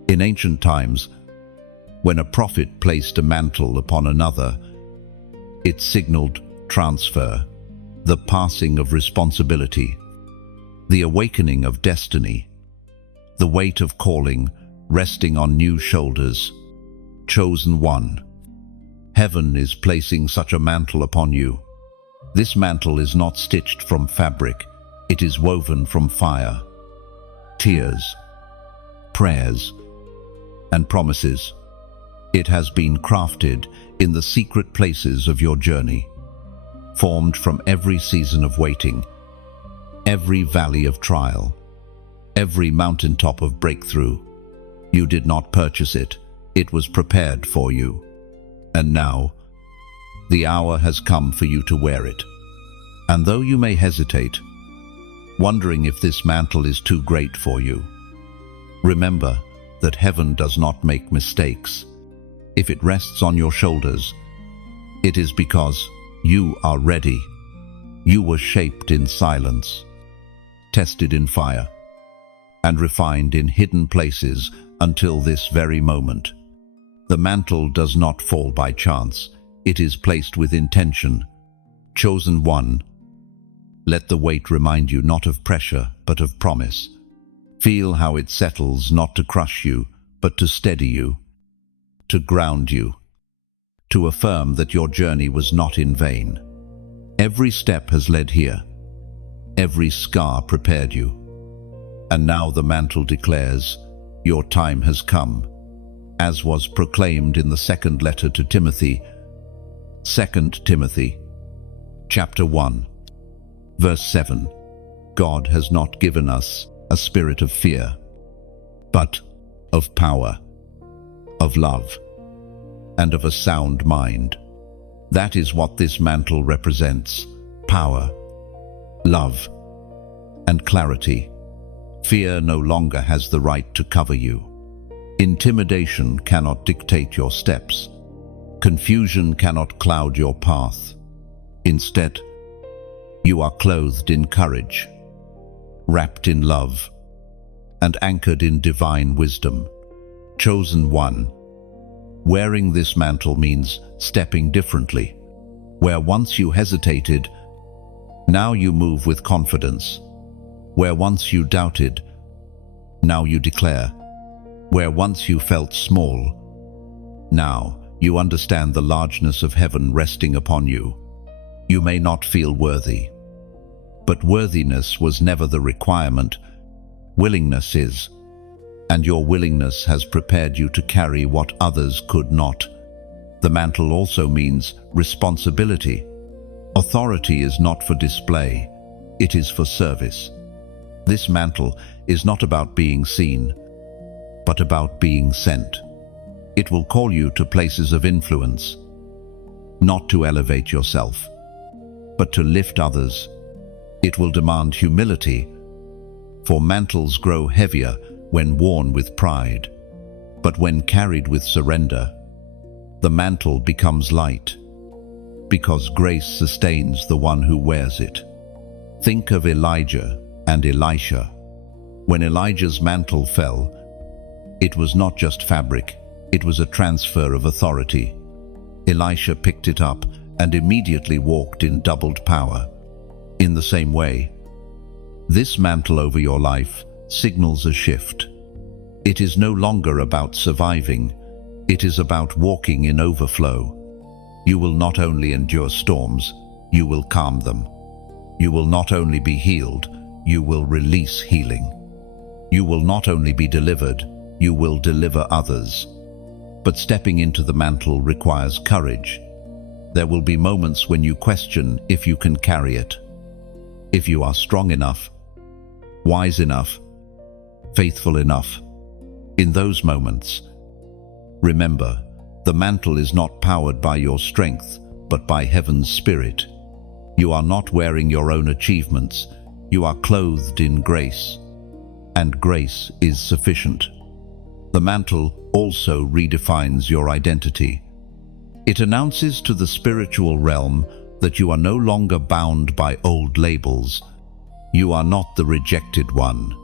In ancient times, when a prophet placed a mantle upon another, it signaled transfer, the passing of responsibility, the awakening of destiny, the weight of calling resting on new shoulders. Chosen one, heaven is placing such a mantle upon you. This mantle is not stitched from fabric, it is woven from fire, tears, prayers, and promises. It has been crafted in the secret places of your journey, formed from every season of waiting, every valley of trial, every mountaintop of breakthrough. You did not purchase it, it was prepared for you. And now, the hour has come for you to wear it. And though you may hesitate, wondering if this mantle is too great for you, remember that heaven does not make mistakes. If it rests on your shoulders, it is because you are ready. You were shaped in silence, tested in fire, and refined in hidden places until this very moment. The mantle does not fall by chance. It is placed with intention. Chosen one, let the weight remind you not of pressure, but of promise. Feel how it settles, not to crush you, but to steady you, to ground you, to affirm that your journey was not in vain. Every step has led here. Every scar prepared you. And now the mantle declares, your time has come, as was proclaimed in the second letter to Timothy, 2 Timothy, chapter 1, verse 7. God has not given us a spirit of fear, but of power, of love, and of a sound mind. That is what this mantle represents: power, love, and clarity. Fear no longer has the right to cover you. Intimidation cannot dictate your steps. Confusion cannot cloud your path. Instead, You are clothed in courage, wrapped in love, and anchored in divine wisdom. Chosen one. Wearing this mantle means stepping differently. Where once you hesitated, now you move with confidence. Where once you doubted, now you declare. Where once you felt small, now you understand the largeness of heaven resting upon you. You may not feel worthy, but worthiness was never the requirement. Willingness is, and your willingness has prepared you to carry what others could not. The mantle also means responsibility. Authority is not for display, it is for service. This mantle is not about being seen, but about being sent. It will call you to places of influence, not to elevate yourself, but to lift others. It will demand humility, for mantles grow heavier when worn with pride, but when carried with surrender, the mantle becomes light, because grace sustains the one who wears it. Think of Elijah and Elisha. When Elijah's mantle fell, it was not just fabric, it was a transfer of authority. Elisha picked it up and immediately walked in doubled power. In the same way, this mantle over your life signals a shift. It is no longer about surviving, it is about walking in overflow. You will not only endure storms, you will calm them. You will not only be healed, you will release healing. You will not only be delivered, you will deliver others. But stepping into the mantle requires courage. There will be moments when you question if you can carry it, if you are strong enough, wise enough, faithful enough. In those moments, remember, the mantle is not powered by your strength, but by heaven's spirit. You are not wearing your own achievements, you are clothed in grace, and grace is sufficient. The mantle also redefines your identity. It announces to the spiritual realm that you are no longer bound by old labels. You are not the rejected one,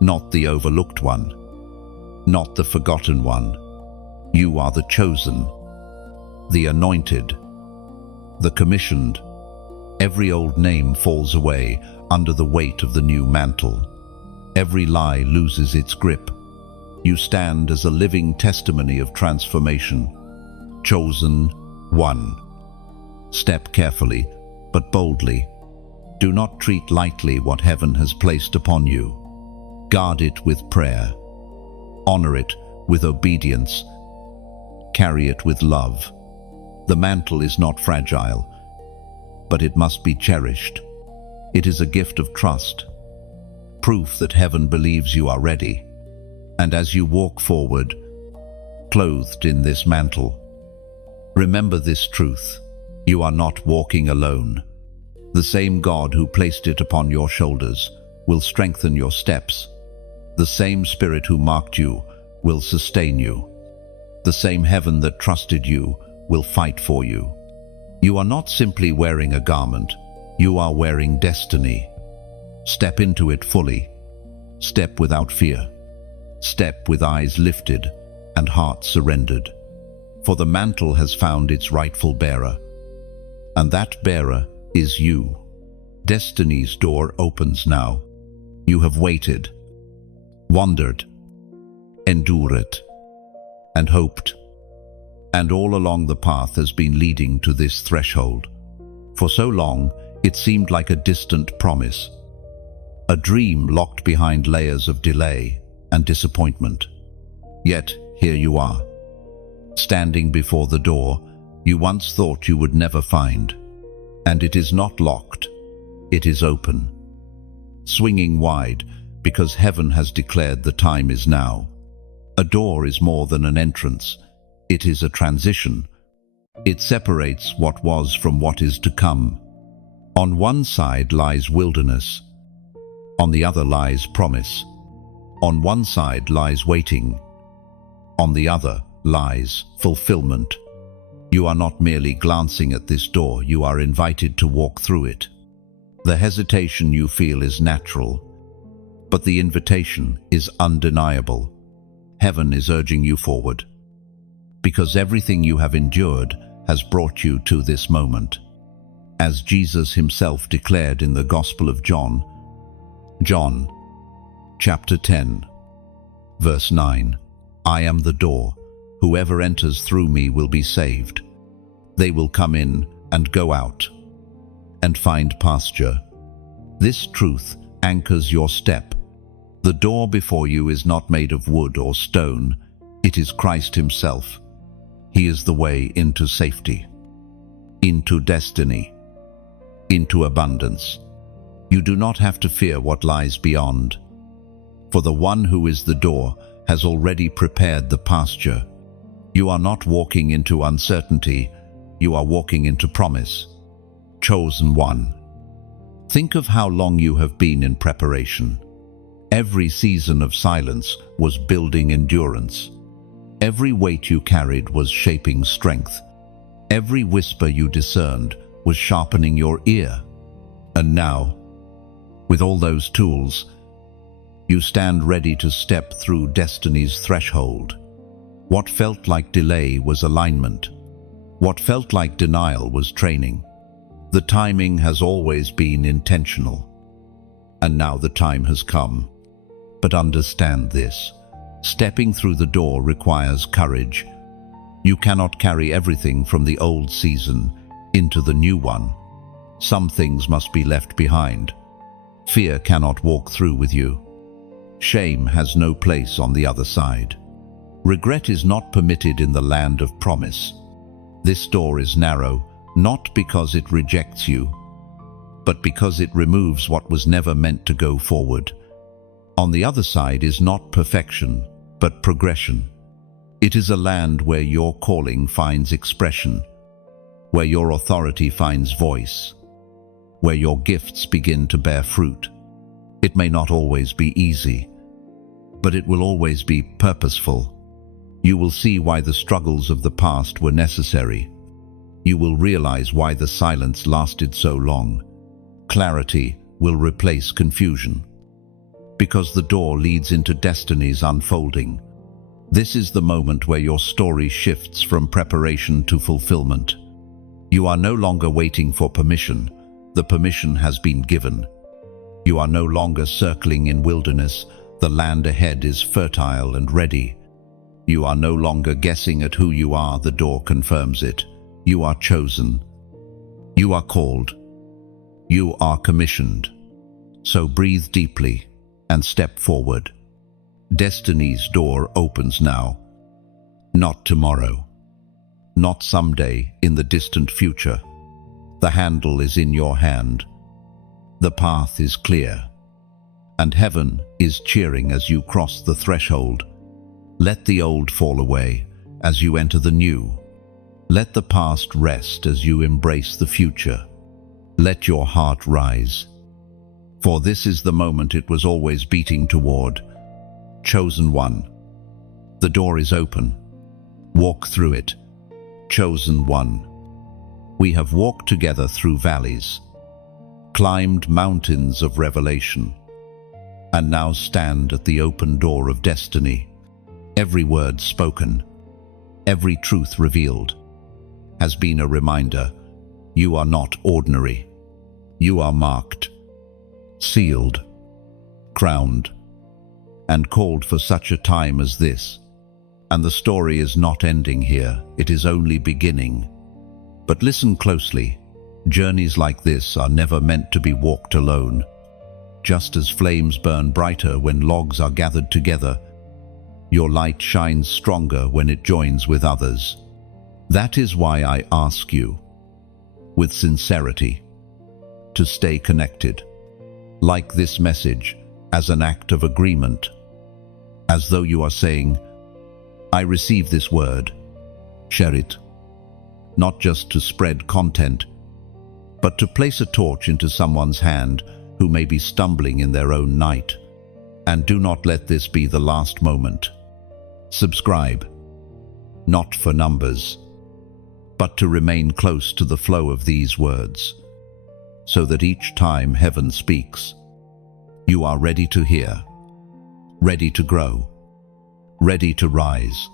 not the overlooked one, not the forgotten one. You are the chosen, the anointed, the commissioned. Every old name falls away under the weight of the new mantle. Every lie loses its grip. You stand as a living testimony of transformation. Chosen one. Step carefully, but boldly. Do not treat lightly what heaven has placed upon you. Guard it with prayer. Honor it with obedience. Carry it with love. The mantle is not fragile, but it must be cherished. It is a gift of trust, proof that heaven believes you are ready. And as you walk forward, clothed in this mantle, remember this truth: you are not walking alone. The same God who placed it upon your shoulders will strengthen your steps. The same Spirit who marked you will sustain you. The same heaven that trusted you will fight for you. You are not simply wearing a garment, you are wearing destiny. Step into it fully. Step without fear. Step with eyes lifted and heart surrendered. For the mantle has found its rightful bearer, and that bearer is you. Destiny's door opens now. You have waited, wandered, endured, and hoped, and all along the path has been leading to this threshold. For so long, it seemed like a distant promise, a dream locked behind layers of delay and disappointment. Yet here you are, standing before the door you once thought you would never find. And it is not locked, it is open, swinging wide because heaven has declared the time is now. A door is more than an entrance, it is a transition. It separates what was from what is to come. On one side lies wilderness, on the other lies promise. On one side lies waiting, on the other lies fulfillment. You are not merely glancing at this door, you are invited to walk through it. The hesitation you feel is natural, but the invitation is undeniable. Heaven is urging you forward, because everything you have endured has brought you to this moment. As Jesus himself declared in the Gospel of John, John chapter 10, verse 9, "I am the door. Whoever enters through me will be saved. They will come in and go out and find pasture." This truth anchors your step. The door before you is not made of wood or stone. It is Christ himself. He is the way into safety, into destiny, into abundance. You do not have to fear what lies beyond, for the one who is the door has already prepared the pasture. You are not walking into uncertainty, you are walking into promise. Chosen one. Think of how long you have been in preparation. Every season of silence was building endurance. Every weight you carried was shaping strength. Every whisper you discerned was sharpening your ear. And now, with all those tools, you stand ready to step through destiny's threshold. What felt like delay was alignment. What felt like denial was training. The timing has always been intentional. And now the time has come. But understand this. Stepping through the door requires courage. You cannot carry everything from the old season into the new one. Some things must be left behind. Fear cannot walk through with you. Shame has no place on the other side. Regret is not permitted in the land of promise. This door is narrow, not because it rejects you, but because it removes what was never meant to go forward. On the other side is not perfection, but progression. It is a land where your calling finds expression, where your authority finds voice, where your gifts begin to bear fruit. It may not always be easy, but it will always be purposeful. You will see why the struggles of the past were necessary. You will realize why the silence lasted so long. Clarity will replace confusion, because the door leads into destiny's unfolding. This is the moment where your story shifts from preparation to fulfillment. You are no longer waiting for permission. The permission has been given. You are no longer circling in wilderness. The land ahead is fertile and ready. You are no longer guessing at who you are. The door confirms it. You are chosen. You are called. You are commissioned. So breathe deeply and step forward. Destiny's door opens now. Not tomorrow. Not someday in the distant future. The handle is in your hand. The path is clear. And heaven is cheering as you cross the threshold. Let the old fall away as you enter the new. Let the past rest as you embrace the future. Let your heart rise. For this is the moment it was always beating toward. Chosen one. The door is open. Walk through it. Chosen one. We have walked together through valleys, climbed mountains of revelation, and now stand at the open door of destiny. Every word spoken, every truth revealed, has been a reminder. You are not ordinary. You are marked, sealed, crowned, and called for such a time as this. And the story is not ending here. It is only beginning. But listen closely. Journeys like this are never meant to be walked alone. Just as flames burn brighter when logs are gathered together, your light shines stronger when it joins with others. That is why I ask you, with sincerity, to stay connected. Like this message as an act of agreement, as though you are saying, I receive this word. Share it. Not just to spread content, but to place a torch into someone's hand who may be stumbling in their own night. And do not let this be the last moment. Subscribe, not for numbers, but to remain close to the flow of these words. so that each time heaven speaks, you are ready to hear, ready to grow, ready to rise.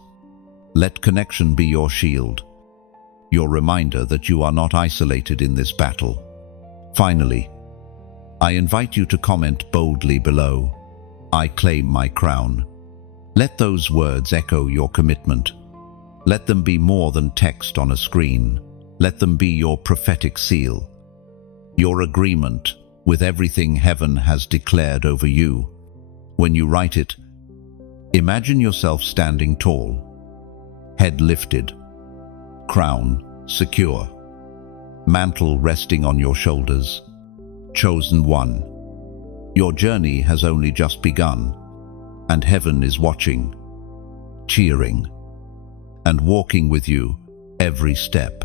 Let connection be your shield, your reminder that you are not isolated in this battle. Finally, I invite you to comment boldly below, "I claim my crown." Let those words echo your commitment. Let them be more than text on a screen. Let them be your prophetic seal, your agreement with everything heaven has declared over you. When you write it, imagine yourself standing tall, head lifted, crown secure, mantle resting on your shoulders. Chosen one, your journey has only just begun, and heaven is watching, cheering, and walking with you every step.